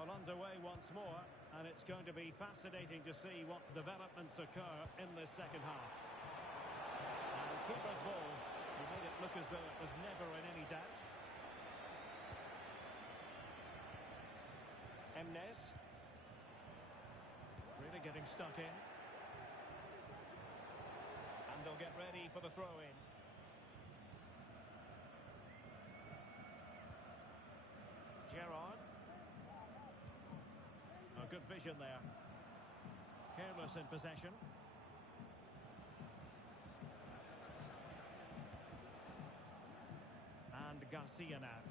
Well, underway once more, and it's going to be fascinating to see what developments occur in this second half. And keeper's ball, he made it look as though it was never in any doubt. Emnes. Really getting stuck in. And they'll get ready for the throw-in. Gerrard. Good vision there. Careless in possession. And Garcia now.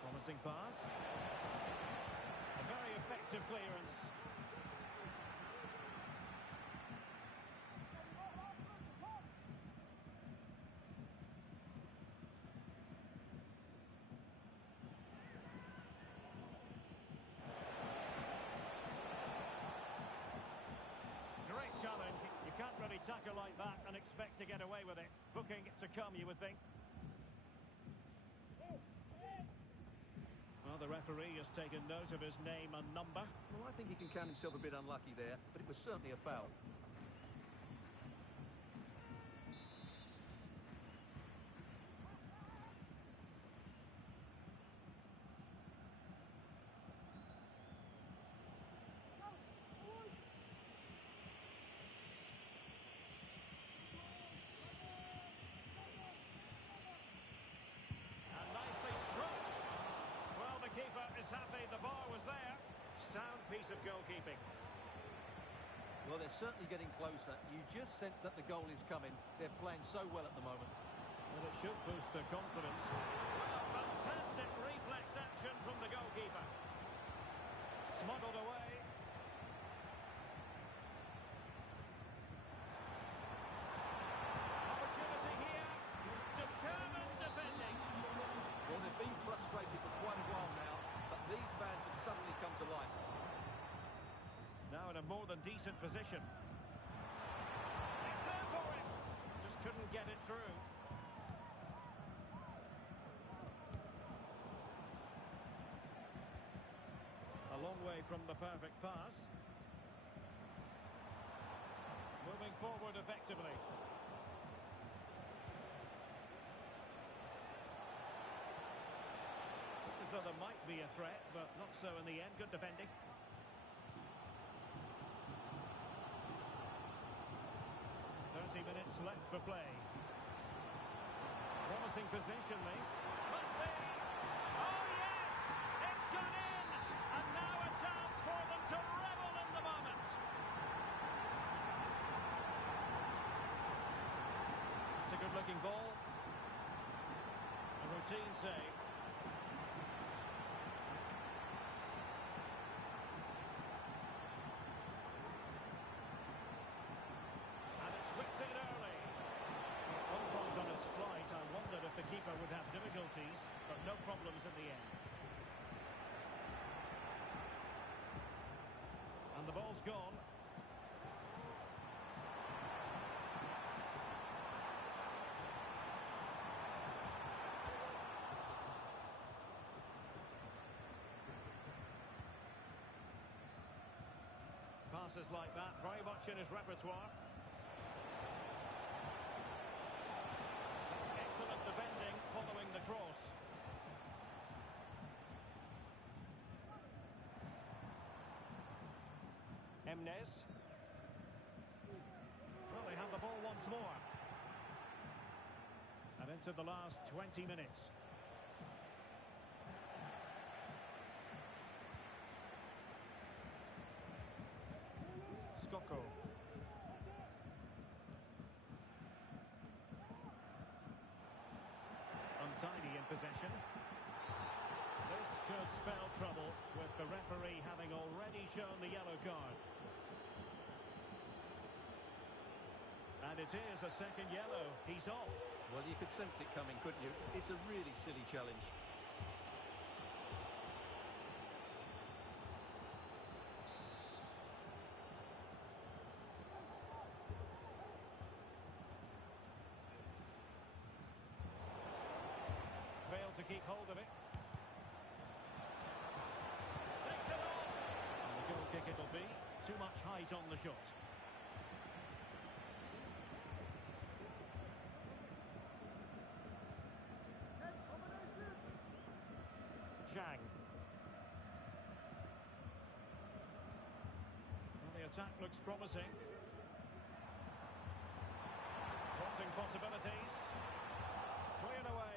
Promising pass. A very effective clearance. Challenge. You can't really tackle like that and expect to get away with it. Booking to come, you would think. Well, the referee has taken note of his name and number. Well, I think he can count himself a bit unlucky there, but it was certainly a foul. goalkeeping. Well, they're certainly getting closer. You just sense that the goal is coming. They're playing so well at the moment. Well, it should boost their confidence. Well, fantastic reflex action from the goalkeeper. Smuggled away. Opportunity here. Determined defending. Well, they've been frustrated for quite a while now, but these fans have suddenly come to life. Now in a more than decent position. It's there for him. Just couldn't get it through. A long way from the perfect pass. Moving forward effectively. Looked as though there might be a threat, but not so in the end. Good defending. 30 minutes left for play. Promising position, this. Must be! Oh, yes! It's gone in! And now a chance for them to revel in the moment. It's a good-looking ball. A routine save. The keeper would have difficulties, but no problems in the end. And the ball's gone. Passes like that, very much in his repertoire. Defending following the cross. Emnes. Well, they have the ball once more. And into the last 20 minutes. Skoko. Untidy in possession. This could spell trouble with the referee having already shown the yellow card. And it is a second yellow. He's off. Well, you could sense it coming, couldn't you? It's a really silly challenge. To keep hold of it. Takes it on. And the goal kick it'll be. Too much height on the shot. Chang. Well, the attack looks promising. Crossing possibilities. Cleared away.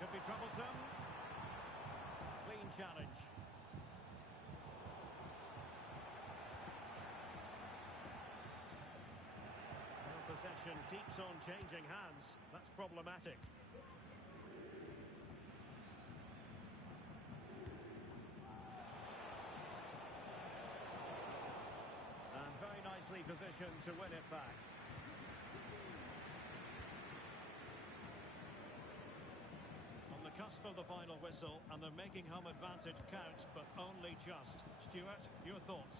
Could be troublesome. Clean challenge. Well, possession keeps on changing hands. That's problematic. And very nicely positioned to win it back. Cusp of the final whistle, and they're making home advantage count, but only just. Stuart, your thoughts?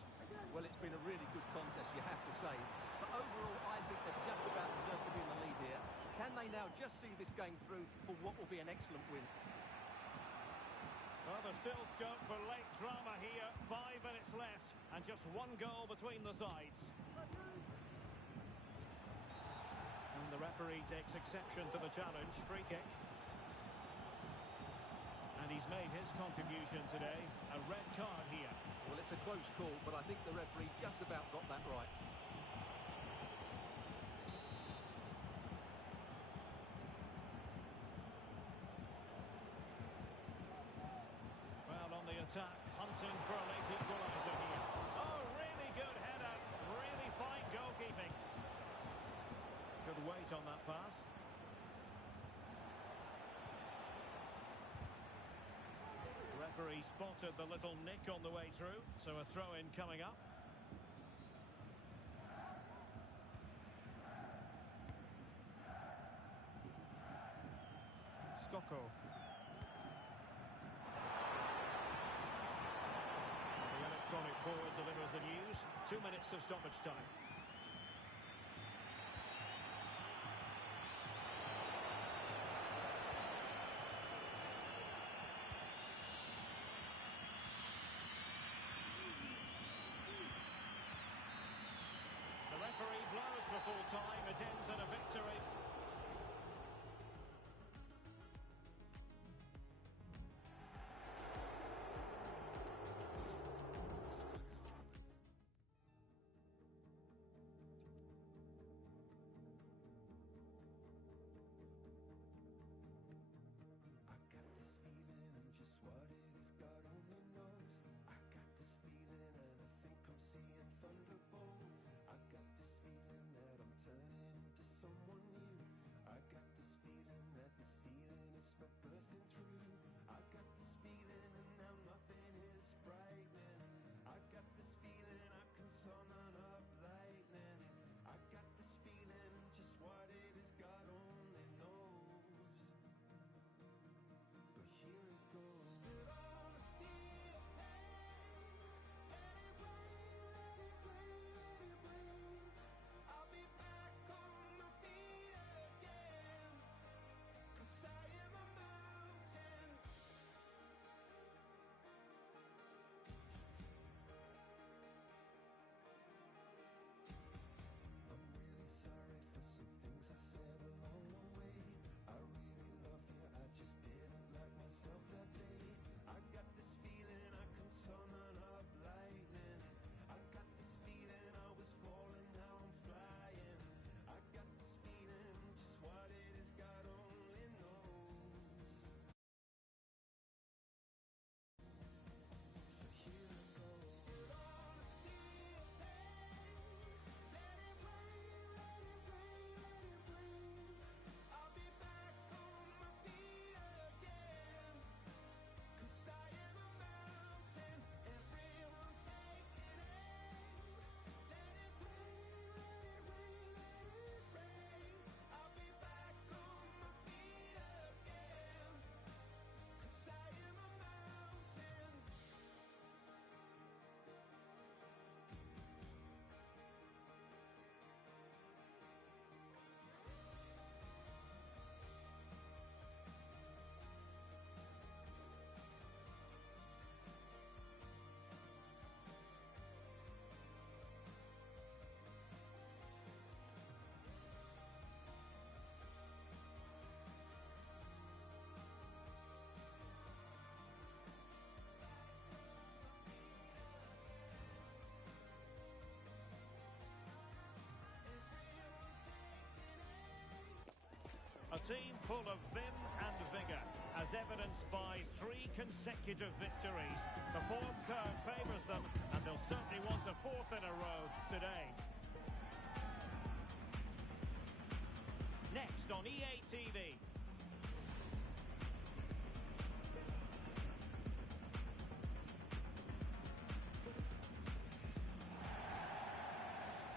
Well, it's been a really good contest, you have to say. But overall, I think they've just about deserved to be in the lead here. Can they now just see this game through for what will be an excellent win? Well, there's still scope for late drama here. 5 minutes left, and just one goal between the sides. And the referee takes exception to the challenge. Free kick. And he's made his contribution today. A red card here. Well, it's a close call, but I think the referee just about got that right. Well, on the attack, hunting for a late equaliser here. Oh, really good header. Really fine goalkeeping. Good weight on that pass. Referee spotted the little nick on the way through, so a throw-in coming up. Skoko. The electronic board delivers the news. 2 minutes of stoppage time. The referee blows for full time. It ends in a victory. I got this feeling and just what it is, God only knows. I got this feeling and I think I'm seeing thunderbolts. I got this feeling that I'm turning into someone new. I got this feeling that the ceiling is for bursting through. I got this feeling and now nothing is frightening. I got this feeling I can summon up lightning. I got this feeling and just what it is, God only knows. But here it goes. Stood on a sea of pain. Let it rain, let it rain, let it rain. I'll be back on my feet again. 'Cause I am a mountain. I'm really sorry for some things I said along the way. I really love you, I just didn't like myself that day. I got this feeling I can summon up lightning. I got this feeling I was falling, now I'm flying. I got this feeling, just what it is, God only knows. So here it goes. Stood on a sea of pain. Let it rain, let it rain, let it rain. I'll be back on my feet again. 'Cause I am a mountain. Everyone taking aim. Let it rain, let it rain, let it rain. I'll be back on my feet again. 'Cause I am a mountain. A team full of vim and vigour, as evidenced by 3 consecutive victories. The form curve favours them, and they'll certainly want a 4th in a row today. Next on EA TV.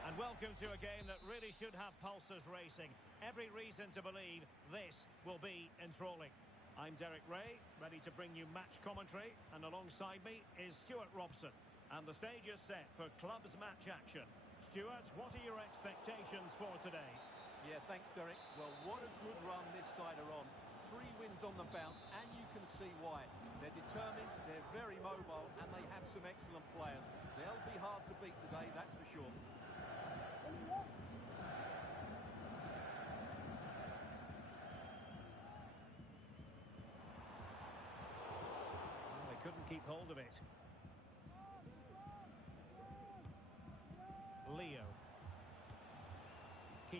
And welcome to a game that really should have pulses racing. Every reason to believe this will be enthralling. I'm Derek Ray, ready to bring you match commentary, and alongside me is Stuart Robson. And the stage is set for clubs match action. Stuart, what are your expectations for today? Yeah, thanks, Derek. Well, what a good run this side are on. 3 wins on the bounce, and you can see why. They're determined, they're very mobile, and they have some excellent players. They'll be hard to beat today, that's for sure. Well, they couldn't keep hold of it.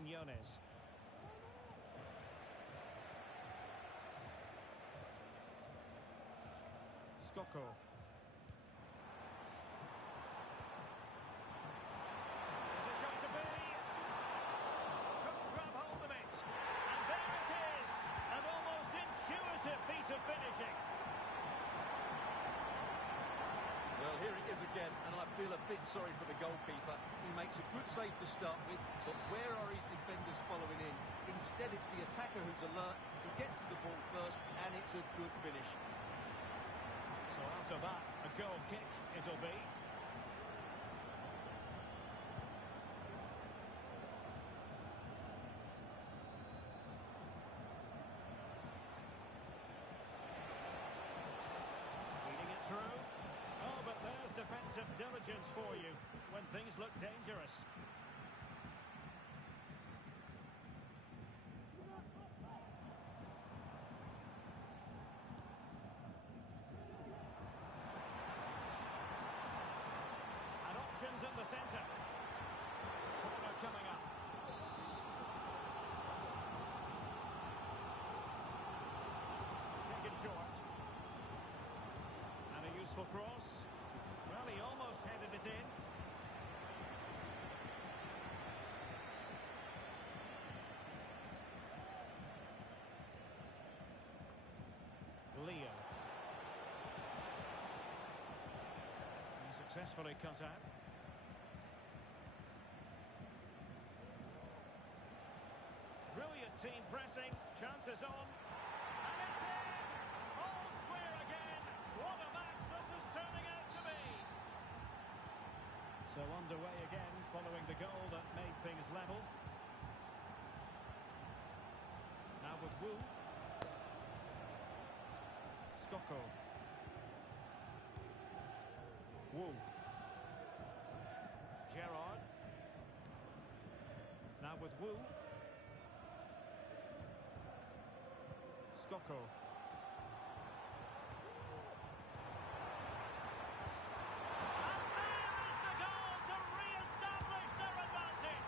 Quiñones. Skoko. Is it going to be? Couldn't grab hold of it. And there it is. An almost intuitive piece of finishing. Well, here it is again, and I feel a bit sorry for the goalkeeper. He makes a good save to start with, but where are his defenders following in? Instead, it's the attacker who's alert. He gets to the ball first, and it's a good finish. So after that, a goal kick it'll be. Feeding it through. Oh, but there's defensive diligence for you when things look dangerous. And options in the centre. Corner coming up. Taken short. And a useful cross. Well, he almost headed it in. Leo. He successfully cut out. Brilliant team pressing. Chances on. And it's in! All square again. What a match this is turning out to be. So underway again following the goal that made things level. Now with Wu. Skoko. Wu. Gerrard. Now with Wu. Skoko. And there is the goal to re-establish their advantage.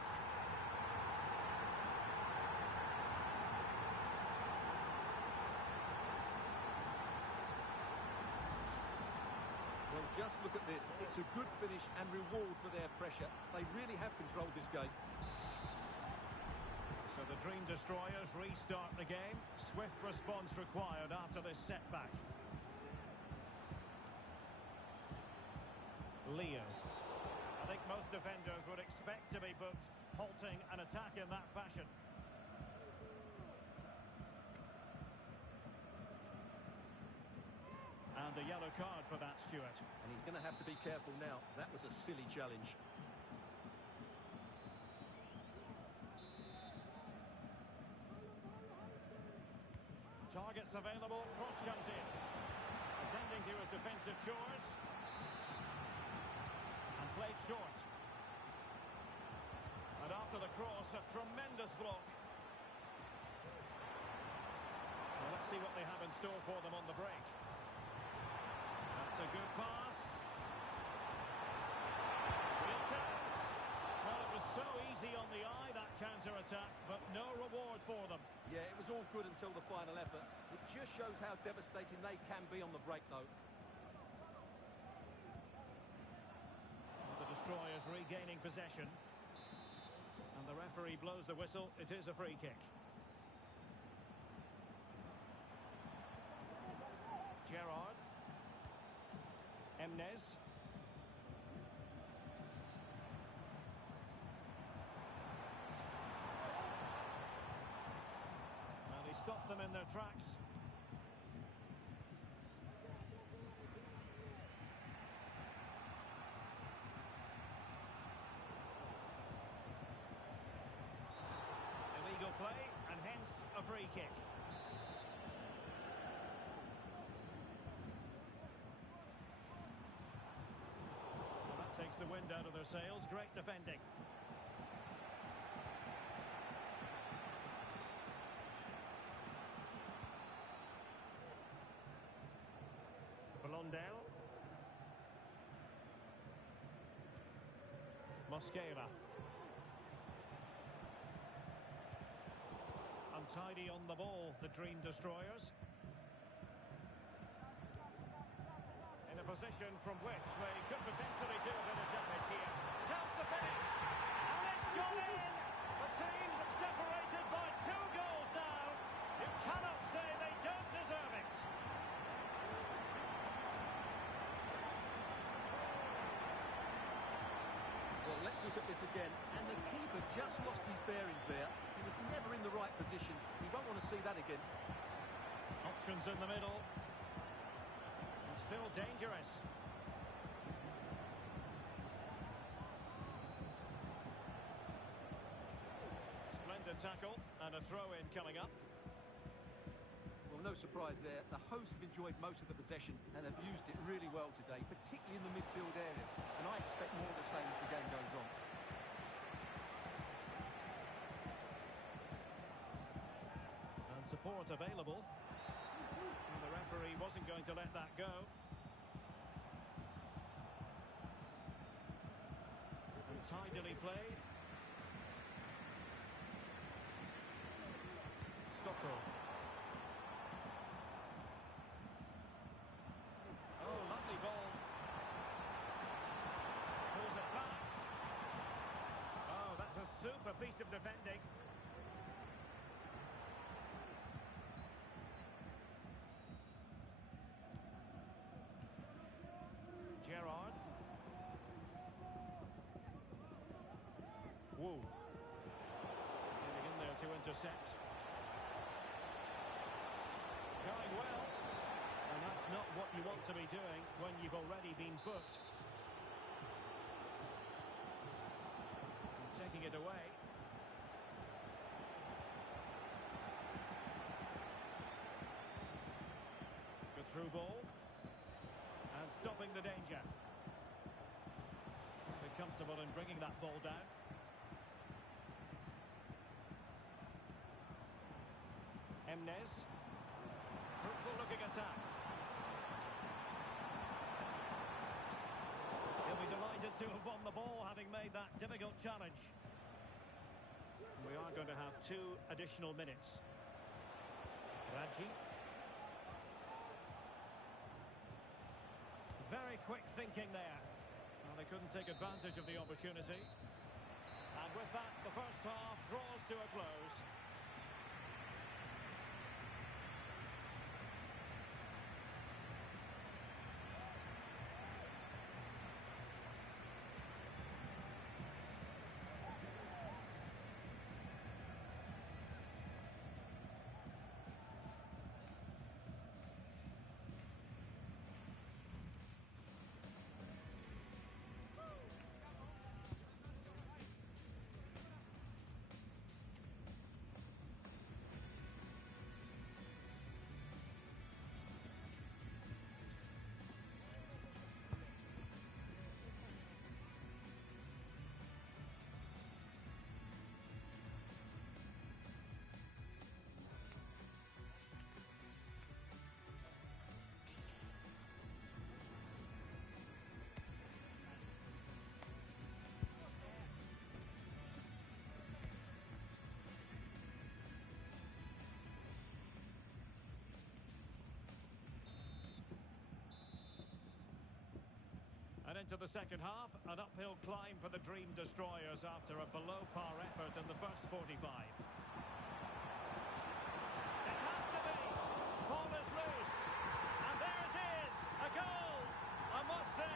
Well, just look at this. It's a good finish and reward for their pressure. They really have controlled this game. So the Dream Destroyers restart the game. Swift response required after this setback. Leo. I think most defenders would expect to be booked, halting an attack in that fashion. And a yellow card for that, Stuart. And he's going to have to be careful now. That was a silly challenge. Targets available, cross comes in. Attending to his defensive chores. And played short. And after the cross, a tremendous block. Well, let's see what they have in store for them on the break. That's a good pass. Real chance. Well, it was so easy on the eye, that counter-attack, but no reward for them. Yeah, it was all good until the final effort. It just shows how devastating they can be on the break, though. The Destroyers regaining possession. And the referee blows the whistle. It is a free kick. Gerrard. Emnes. Well, he stopped them in their tracks. Illegal play, and hence a free kick. Well, that takes the wind out of their sails. Great defending. Blondell. Mosquera. Untidy on the ball, the Dream Destroyers. In a position from which they could potentially do a bit of damage here. Chance to finish. And it's gone in! The team's separated by 2 goals now. You cannot say they don't deserve it. Well, let's look at this again. And the keeper just lost his bearings there. He was never in the right position. We won't want to see that again. Options in the middle. And still dangerous. Splendid tackle and a throw-in coming up. Well, no surprise there. The hosts have enjoyed most of the possession and have used it really well today, particularly in the midfield areas. And I expect more of the same as the game goes on. And support available. And the referee wasn't going to let that go. And tidily played. Stockwell. Oh, lovely ball. Pulls it back. Oh, that's a super piece of defending. Gerrard. Whoa. Getting in there to intercept. Going well. And that's not what you want to be doing when you've already been booked. And taking it away. Good through ball. And stopping the danger. They're comfortable in bringing that ball down. Emnes. Fruitful looking attack. He'll be delighted to have won the ball, having made that difficult challenge. We are going to have 2 additional minutes. Raji. Very quick thinking there. Well, they couldn't take advantage of the opportunity. And with that, the first half draws to a close. And into the second half, an uphill climb for the Dream Destroyers after a below-par effort in the first 45. It has to be! Ball is loose! And there it is! A goal! I must say...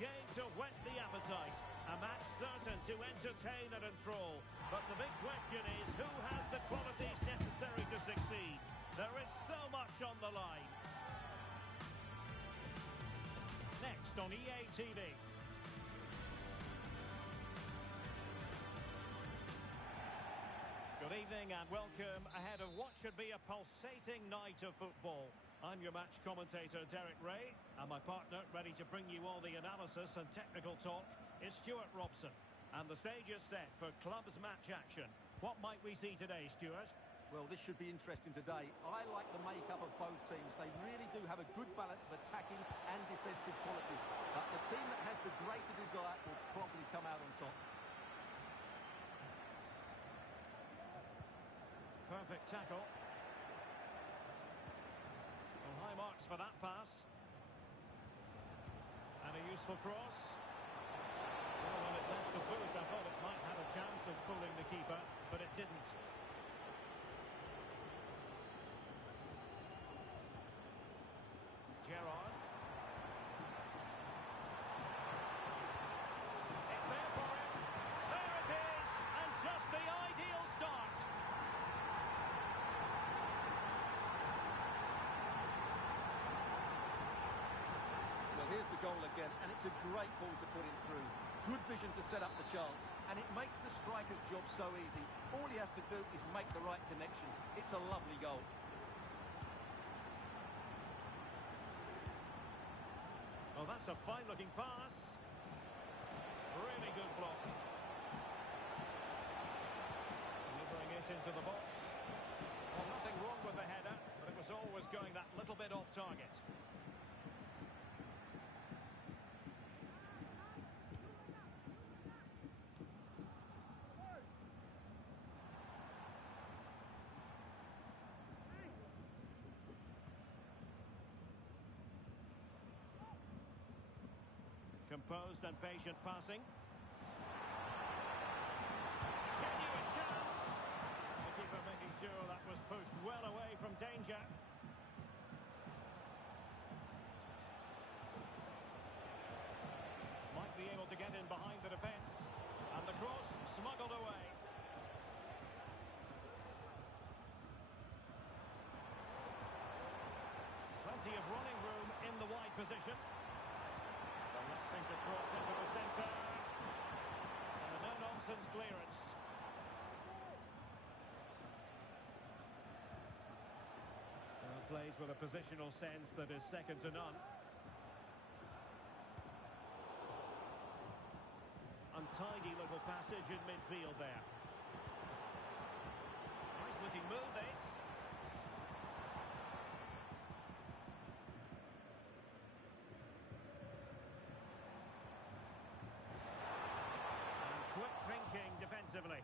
game to whet the appetite. A match certain to entertain and enthrall. But the big question is, who has the qualities necessary to succeed? There is so much on the line. Next on EA TV. Good evening and welcome ahead of what should be a pulsating night of football. I'm your match commentator, Derek Ray, and my partner, ready to bring you all the analysis and technical talk, is Stuart Robson. And the stage is set for clubs match action. What might we see today, Stuart? Well, this should be interesting today. I like the makeup of both teams. They really do have a good balance of attacking and defensive qualities. But the team that has the greater desire will probably come out on top. Perfect tackle. Well, high marks for that pass. And a useful cross. Well, when it left the boot, I thought it might have a chance of fooling the keeper, but it didn't. Gerrard. It's there for him. There it is, and just the ideal start. Well, here's the goal again, and it's a great ball to put him through. Good vision to set up the chance, and it makes the striker's job so easy. All he has to do is make the right connection. It's a lovely goal. Well, that's a fine-looking pass. Really good block. Delivering it into the box. Well, nothing wrong with the header, but it was always going that little bit off target. Composed and patient passing. Genuine chance. The keeper making sure that was pushed well away from danger. Might be able to get in behind the defence. And the cross smuggled away. Plenty of running room in the wide position. Electing to cross into the centre. And a no-nonsense clearance. Plays with a positional sense that is second to none. Untidy little passage in midfield there. Nice looking move this. Quick thinking defensively.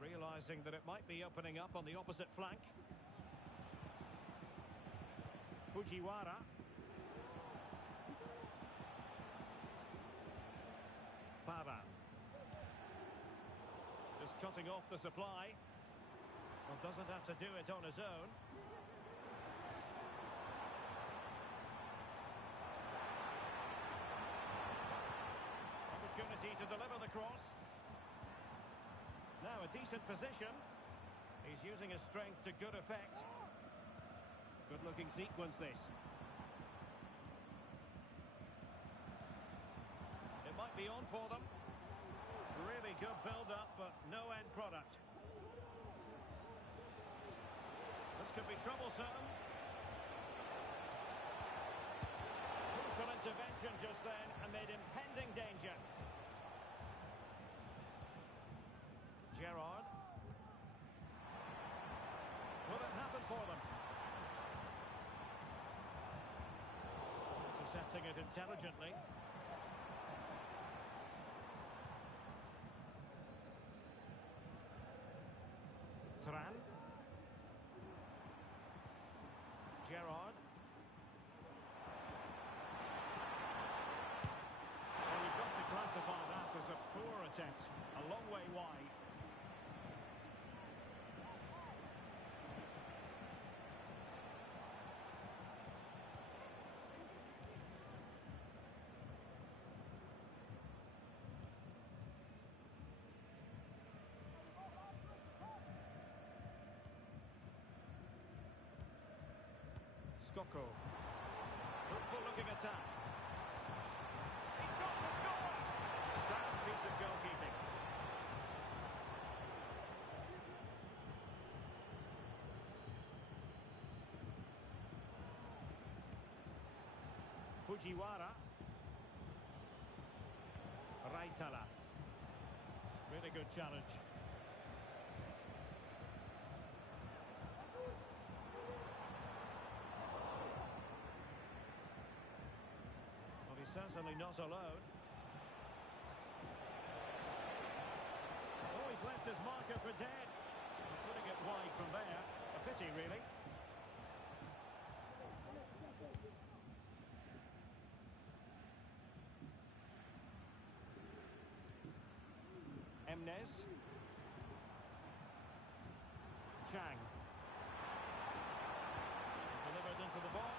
Realising that it might be opening up on the opposite flank. Fujiwara. Para. Just cutting off the supply. Well, doesn't have to do it on his own. Opportunity to deliver the cross. Now a decent position. He's using his strength to good effect. Good looking sequence this. It might be on for them. Really good build up, but no end product. This could be troublesome. Crucial intervention just then amid impending danger. Gerrard. Will it happen for them? Intercepting it intelligently. Tran. Gerrard. Well, you've got to classify that as a poor attempt. A long way wide. Skoko. Fruitful-looking attack. He's got to score! Sound piece of goalkeeping. Fujiwara. Raitala. Really good challenge. Well, he's certainly not alone. Oh, he's left his marker for dead. Putting it wide from there. A pity, really. Emnes. Chang. Delivered into the box.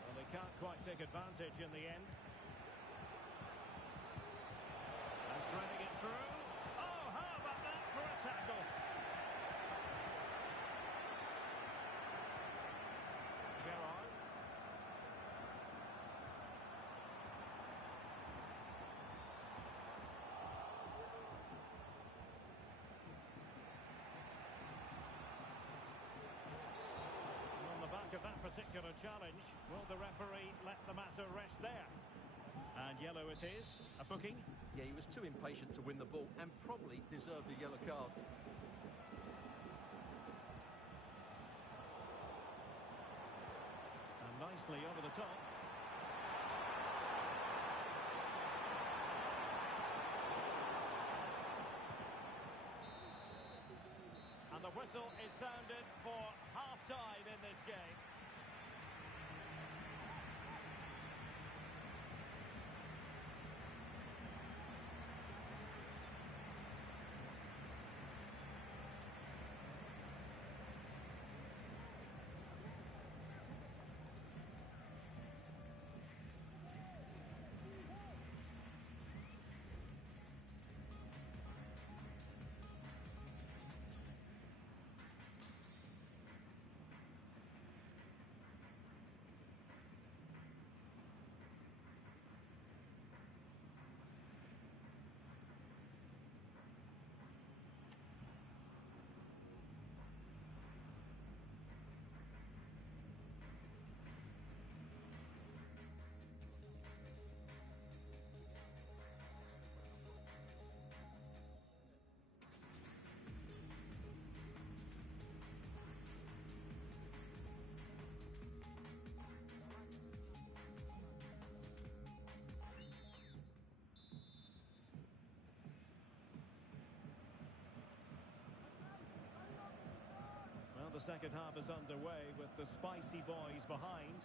Well, they can't quite take advantage in the end. And threading it through. Oh, how about that for a tackle? Gerrard. Of that particular challenge, will the referee let the matter rest there? And yellow it is, a booking. Yeah, he was too impatient to win the ball and probably deserved a yellow card. And nicely over the top. And the whistle is sounded for half-time in this game. The second half is underway with the spicy boys behind.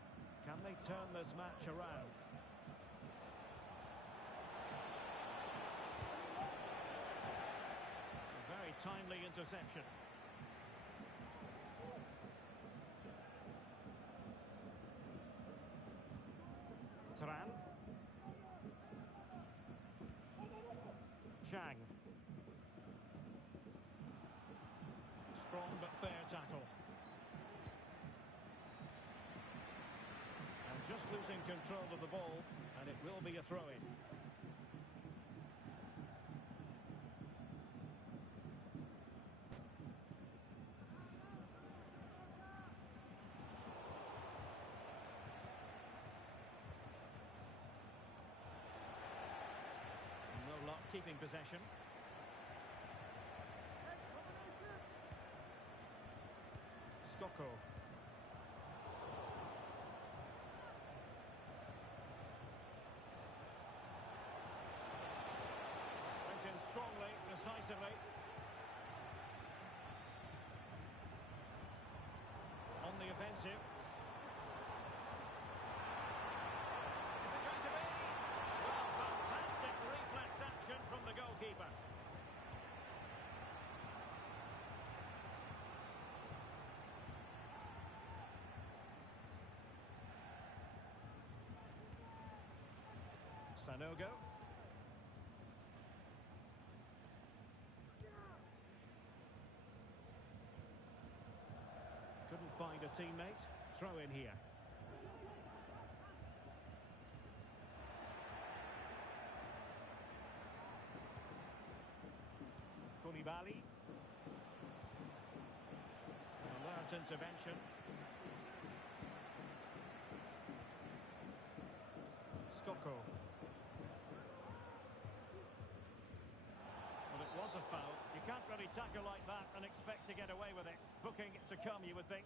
Can they turn this match around? A very timely interception. Tran. Chang. Strong but fair tackle. And just losing control of the ball, and it will be a throw-in. No luck keeping possession. Skoko. Went in strongly, decisively. On the offensive. Is it going to be? Well, fantastic reflex action from the goalkeeper. Sanogo. find a teammate. Throw in here. Koulibaly. An alert intervention. Skoko. Well, it was a foul. You can't really tackle like that and expect to get away with it. Booking to come, you would think.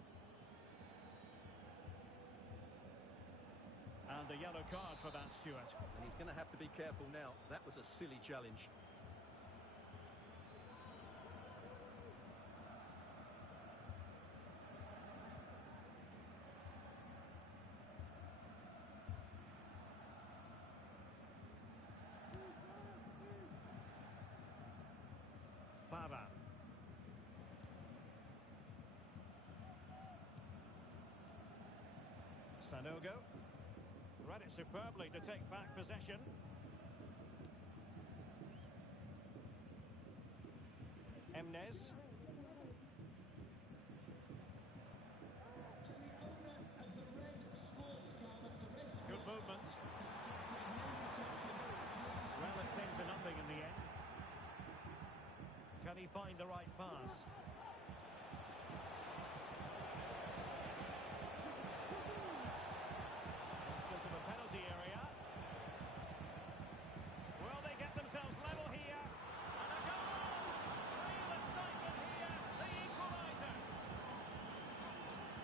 And the yellow card for that, Stuart. And he's going to have to be careful now. That was a silly challenge. Para. Sanogo. Read it superbly to take back possession. Emnes. Good movement. Well, it came to nothing in the end. Can he find the right pass? Into the penalty area. Will they get themselves level here? And a goal! Real excitement here. The equaliser.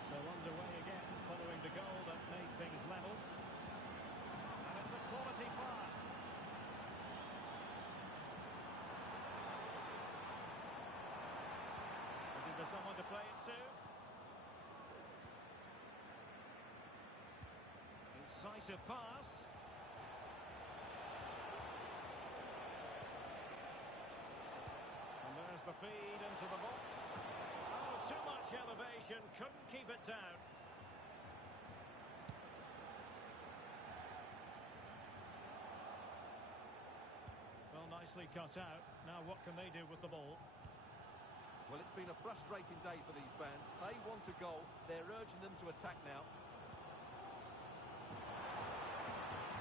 So underway again, following the goal that made things level. And it's a quality pass. Looking for someone to play it to. Incisive pass. And there's the feed into the box. Oh, too much elevation. Couldn't keep it down. Well, nicely cut out. Now what can they do with the ball? Well, it's been a frustrating day for these fans. They want a goal. They're urging them to attack now.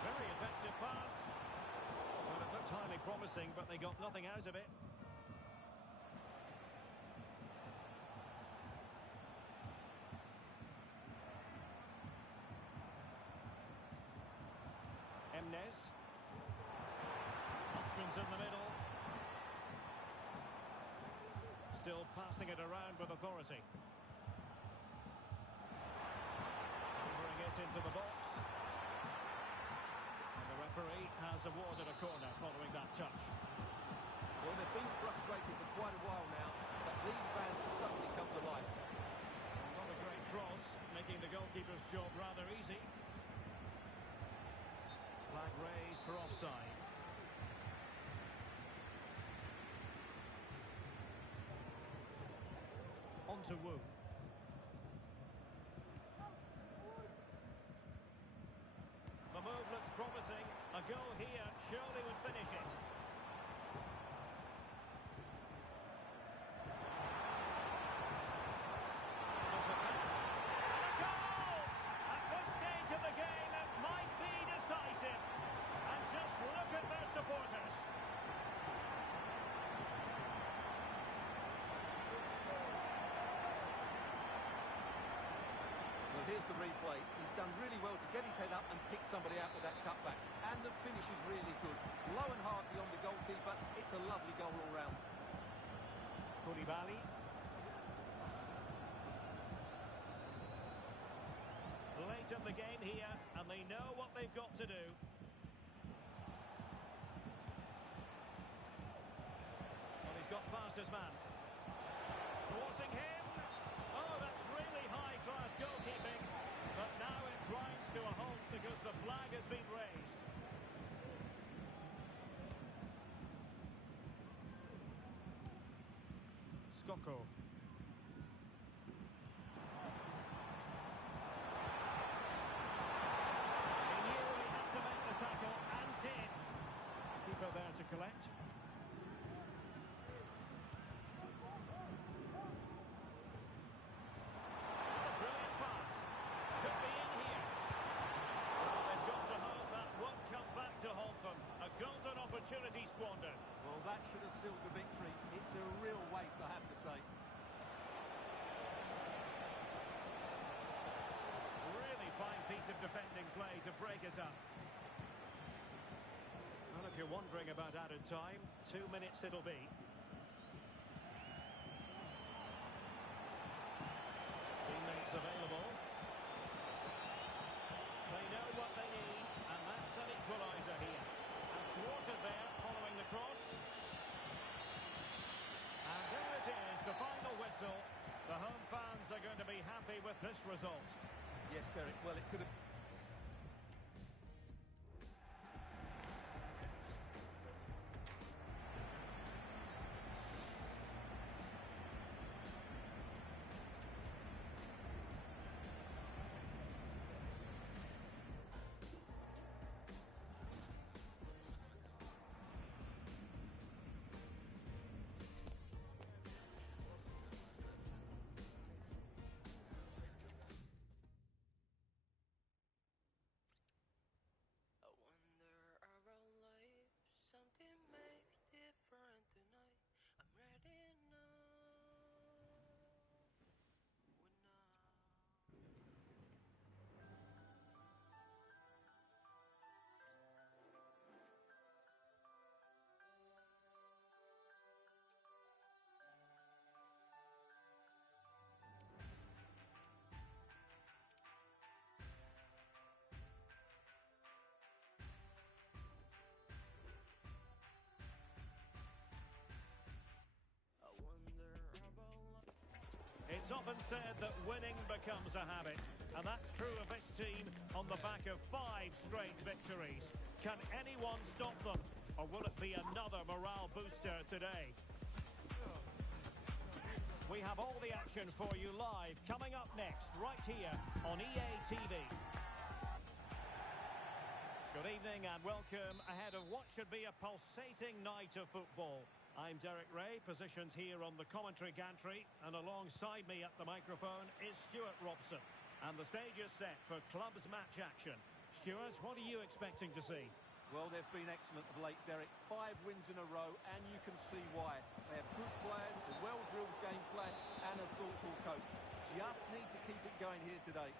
Very effective pass. Well, it looked highly promising, but they got nothing out of it. Emnes. Options in the middle. Still passing it around with authority. Delivering it into the box. And the referee has awarded a corner following that touch. Well, they've been frustrated for quite a while now, but these fans have suddenly come to life. Not a great cross, making the goalkeeper's job rather easy. Flag raised for offside. On to Wu. The move looks promising. A goal here surely would finish it. There's a pass. And a goal! At this stage of the game, it might be decisive. And just look at their supporters. Well, here's the replay. He's done really well to get his head up and pick somebody out with that cutback. And the finish is really good. Low and hard beyond the goalkeeper. It's a lovely goal all round. Koulibaly. Late in the game here, and they know what they've got to do. Well, he's got past his man. Crossing him. Oh, that's really high-class goalkeeping. But now it grinds to a halt because the flag has been raised. Skoko. He knew he had to make the tackle and did. Keeper there to collect. that should have sealed the victory. It's a real waste, I have to say. Really fine piece of defending play to break it up. Well, if you're wondering about added time, 2 minutes it'll be. Teammates available. They know what they need, and that's an equaliser here. And thwarted there, following the cross. And there it is, the final whistle. The home fans are going to be happy with this result. Yes, Derek, well, it could have... I wonder are alive. Something may be different tonight. I'm ready now. I wonder about life. It's often said that winning becomes a habit, and that's true of this team on the back of 5 straight victories. Can anyone stop them, or will it be another morale booster today? We have all the action for you live, coming up next, right here on EA TV. Good evening and welcome ahead of what should be a pulsating night of football. I'm Derek Ray, positioned here on the commentary gantry, and alongside me at the microphone is Stuart Robson. And the stage is set for clubs match action. Stuart, what are you expecting to see? Well, they've been excellent of late, Derek. 5 wins in a row, and you can see why. They have good players, a well-drilled game plan, and a thoughtful coach. Just need to keep it going here today.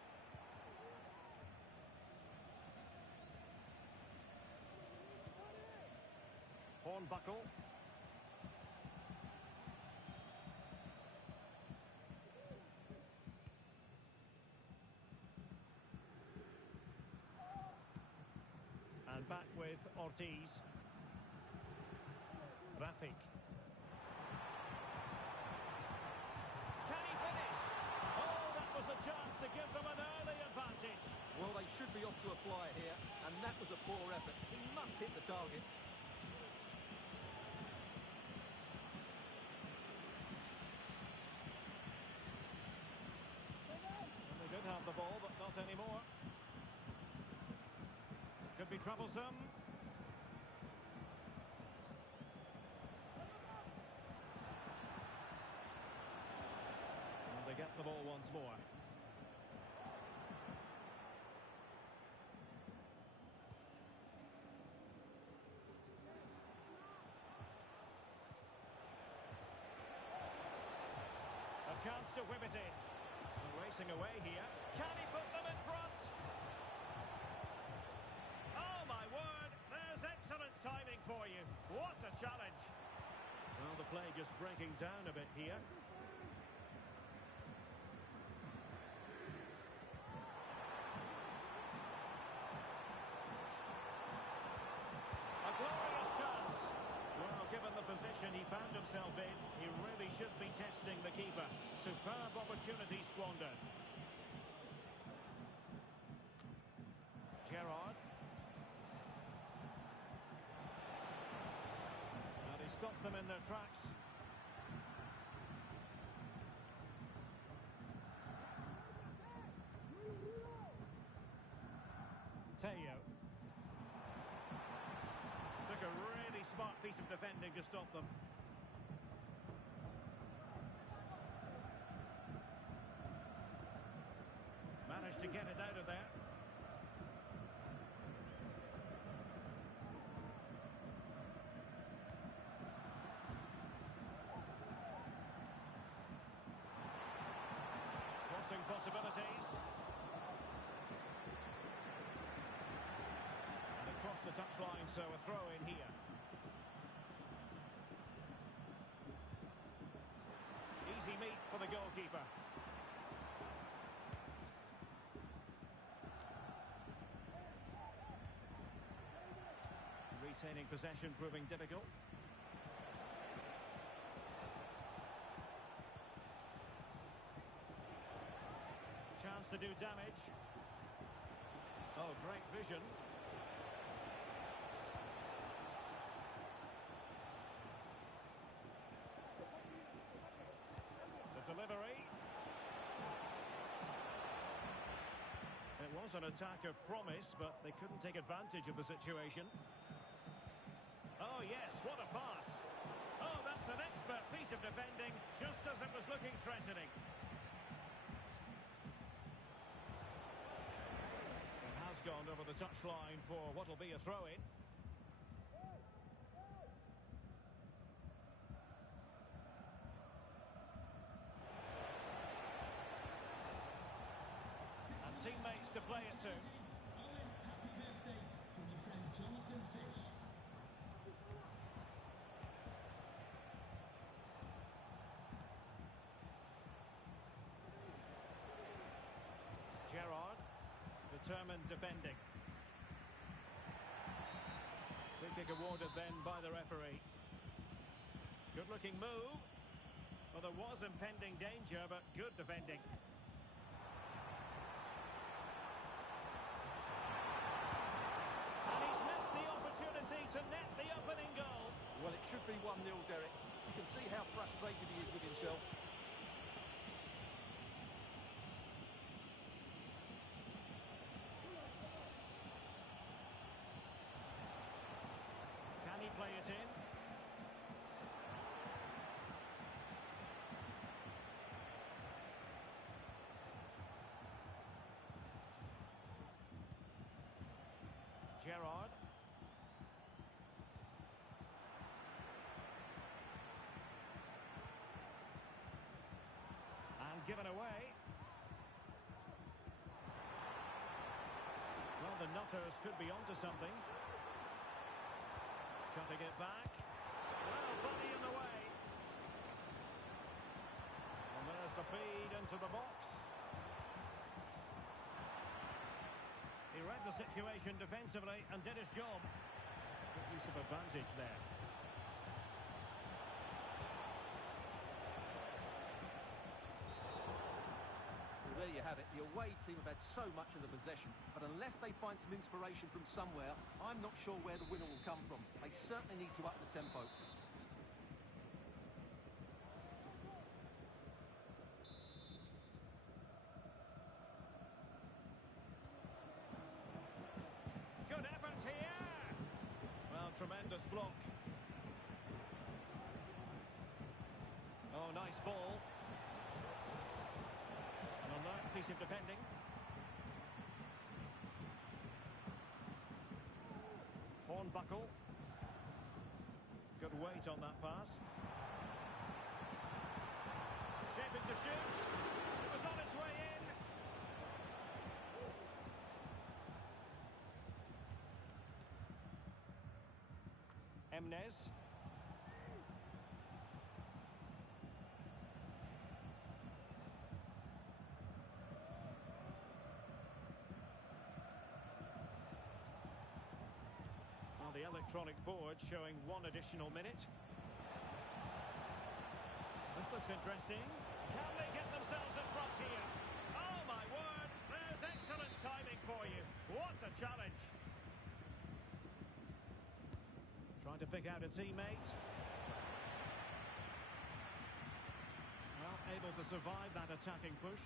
Hornbuckle. And back with Ortiz. Rafik. Can he finish? Oh, that was a chance to give them an early advantage. Well, they should be off to a flyer here, and that was a poor effort. He must hit the target. And they did have the ball, but not anymore. Could be troublesome. And they get the ball once more. A chance to whip it in. And racing away here. Can he put them in front? Oh my word, there's excellent timing for you. What a challenge. Well, the play just breaking down a bit here. A glorious chance. Well, given the position he found himself in, he really should be testing the keeper. Superb opportunity squandered. Gerrard. And he stopped them in their tracks. Teo. Took a really smart piece of defending to stop them. Managed to get it out of there. touchline, so a throw in here. Easy meat for the goalkeeper. Retaining possession proving difficult. Chance to do damage. Oh, great vision. The delivery. It was an attack of promise, but they couldn't take advantage of the situation. Oh, yes, what a pass. Oh, that's an expert piece of defending, just as it was looking threatening. It has gone over the touchline for what will be a throw-in. And teammates to play it to. Happy birthday from your friend Jonathan Fish. Gerrard, determined defending. Free kick awarded then by the referee. Good looking move. Well, there was impending danger, but good defending. And he's missed the opportunity to net the opening goal. Well, it should be 1-0, Derek. You can see how frustrated he is with himself. Can he play it in? Gerrard. And given away. Well, the Nutters could be onto something. Cutting it back. Well, body in the way. And there's the feed into the box. He read the situation defensively and did his job. Good use of advantage there. Well, there you have it. The away team have had so much of the possession, but unless they find some inspiration from somewhere, I'm not sure where the winner will come from. They certainly need to up the tempo. Good effort here. Well, tremendous block. Oh, nice ball. An alert piece of defending. Hornbuckle. Good weight on that pass. Shaping to shoot. It was on its way in. Emnes. Well, the electronic board showing one additional minute. This looks interesting. Can they get themselves in front here? Oh, my word. There's excellent timing for you. What a challenge. Trying to pick out a teammate. Well, able to survive that attacking push.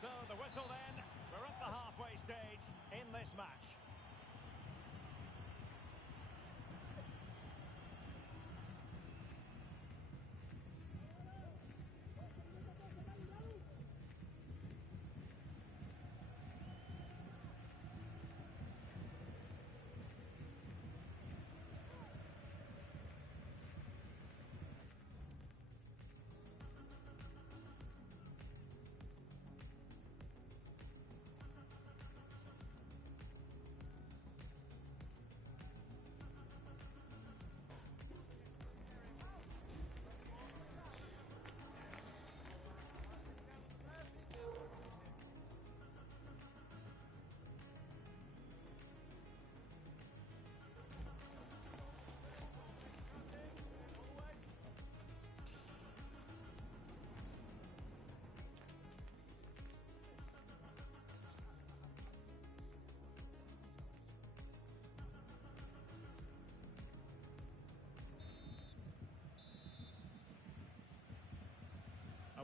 So the whistle then. We're at the halfway stage in this match.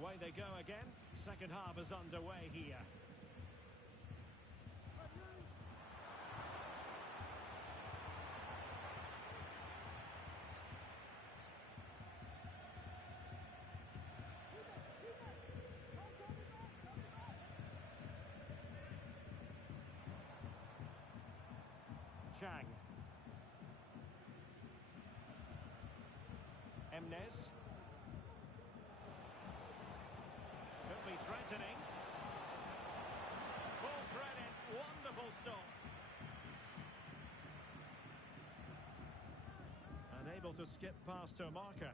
Away they go again. Second half is underway here. Chang. Emnes. Could be threatening. Full credit. Wonderful stop. Unable to skip past her marker.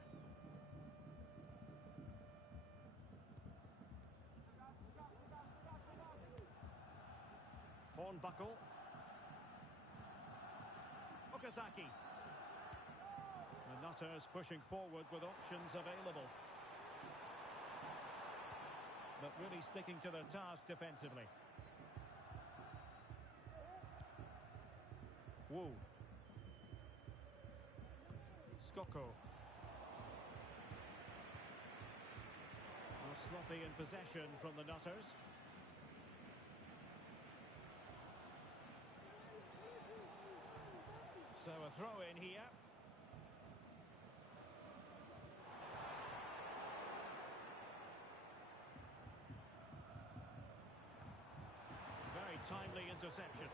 Hornbuckle. Okazaki. The Nutters pushing forward with options available. But really sticking to their task defensively. Wu. Skoko. Sloppy in possession from the Nutters. So a throw in here. Very timely interception.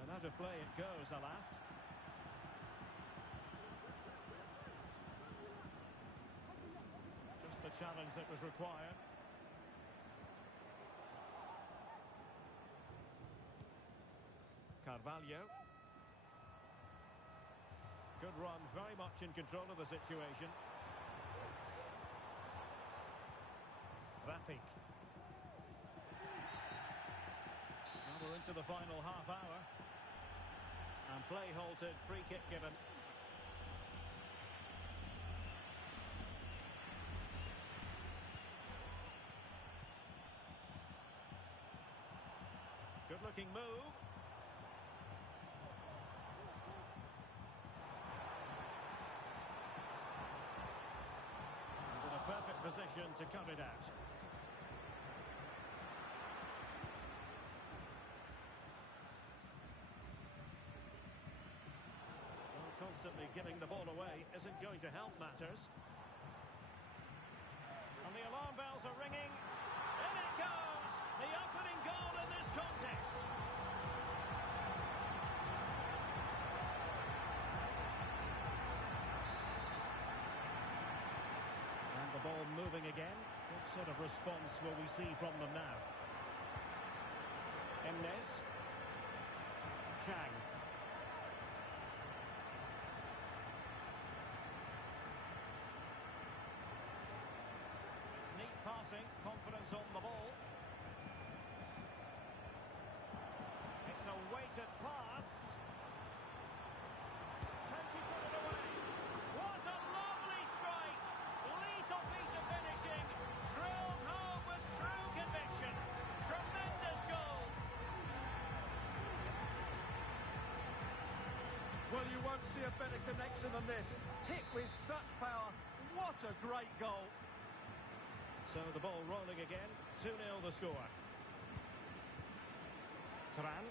And out of play it goes, alas. Just the challenge that was required. Carvalho. Good run, very much in control of the situation. Rafik. Now we're into the final half hour. And play halted, free kick given. Good looking move. And in a perfect position to cut it out. Constantly giving the ball away isn't going to help matters. And the alarm bells are ringing. In it goes! The opening goal in this contest. And the ball moving again. What sort of response will we see from them now? Emnes. Chang. Passing, confidence on the ball. It's a weighted pass. Can she put it away? What a lovely strike! Lethal piece of finishing. Drilled home with true conviction. Tremendous goal. Well, you won't see a better connection than this. Hit with such power. What a great goal. So the ball rolling again, 2-0 the score. Tran.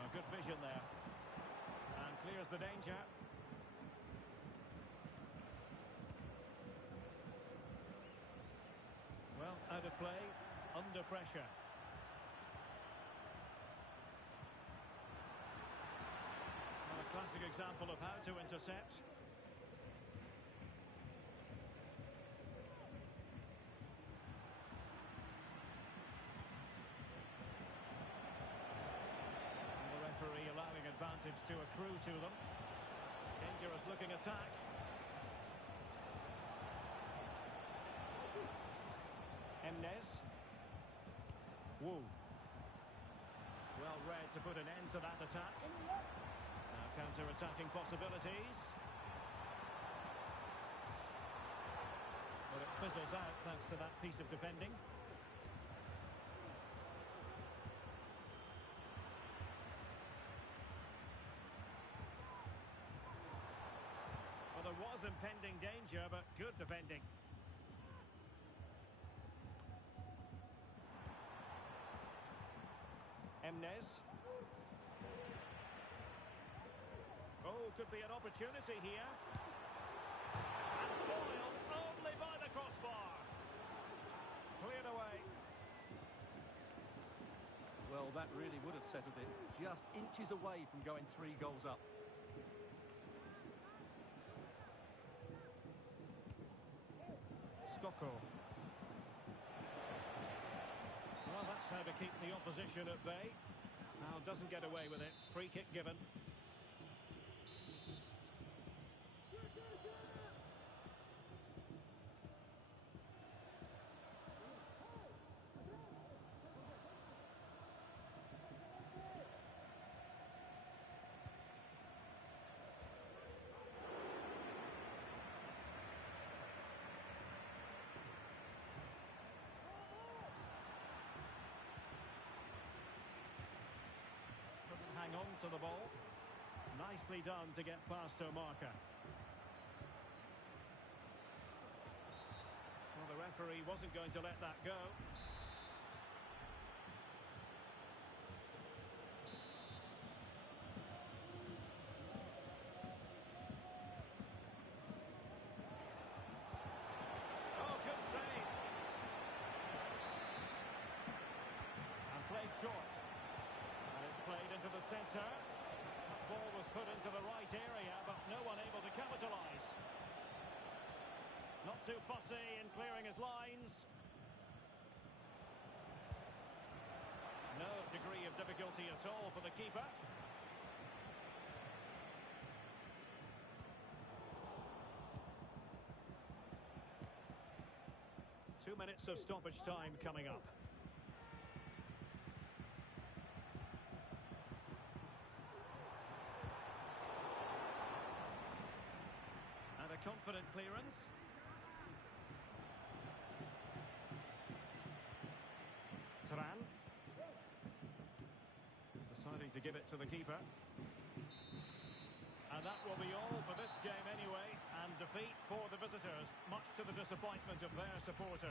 A good vision there. And clears the danger. Well, out of play, under pressure. Classic example of how to intercept. And the referee allowing advantage to accrue to them. Dangerous looking attack. Emnes. Wu. Well read to put an end to that attack. Now Counter-attacking possibilities. But it fizzles out thanks to that piece of defending. Well, there was impending danger, but good defending. Emnes. Oh, could be an opportunity here. And foiled only by the crossbar. Cleared away. Well, that really would have settled it. Just inches away from going 3 goals up. Skoko. Well, that's how to keep the opposition at bay. Now doesn't get away with it. Free kick given. Hang on to the ball. Nicely done to get past her marker. Well, the referee wasn't going to let that go. Oh, good save. And played short. Played into the centre. Ball was put into the right area, but no one able to capitalise. Not too fussy in clearing his lines. No degree of difficulty at all for the keeper. Two minutes of stoppage time coming up. Confident clearance. Turan. Deciding to give it to the keeper. And that will be all for this game anyway. And defeat for the visitors, much to the disappointment of their supporters.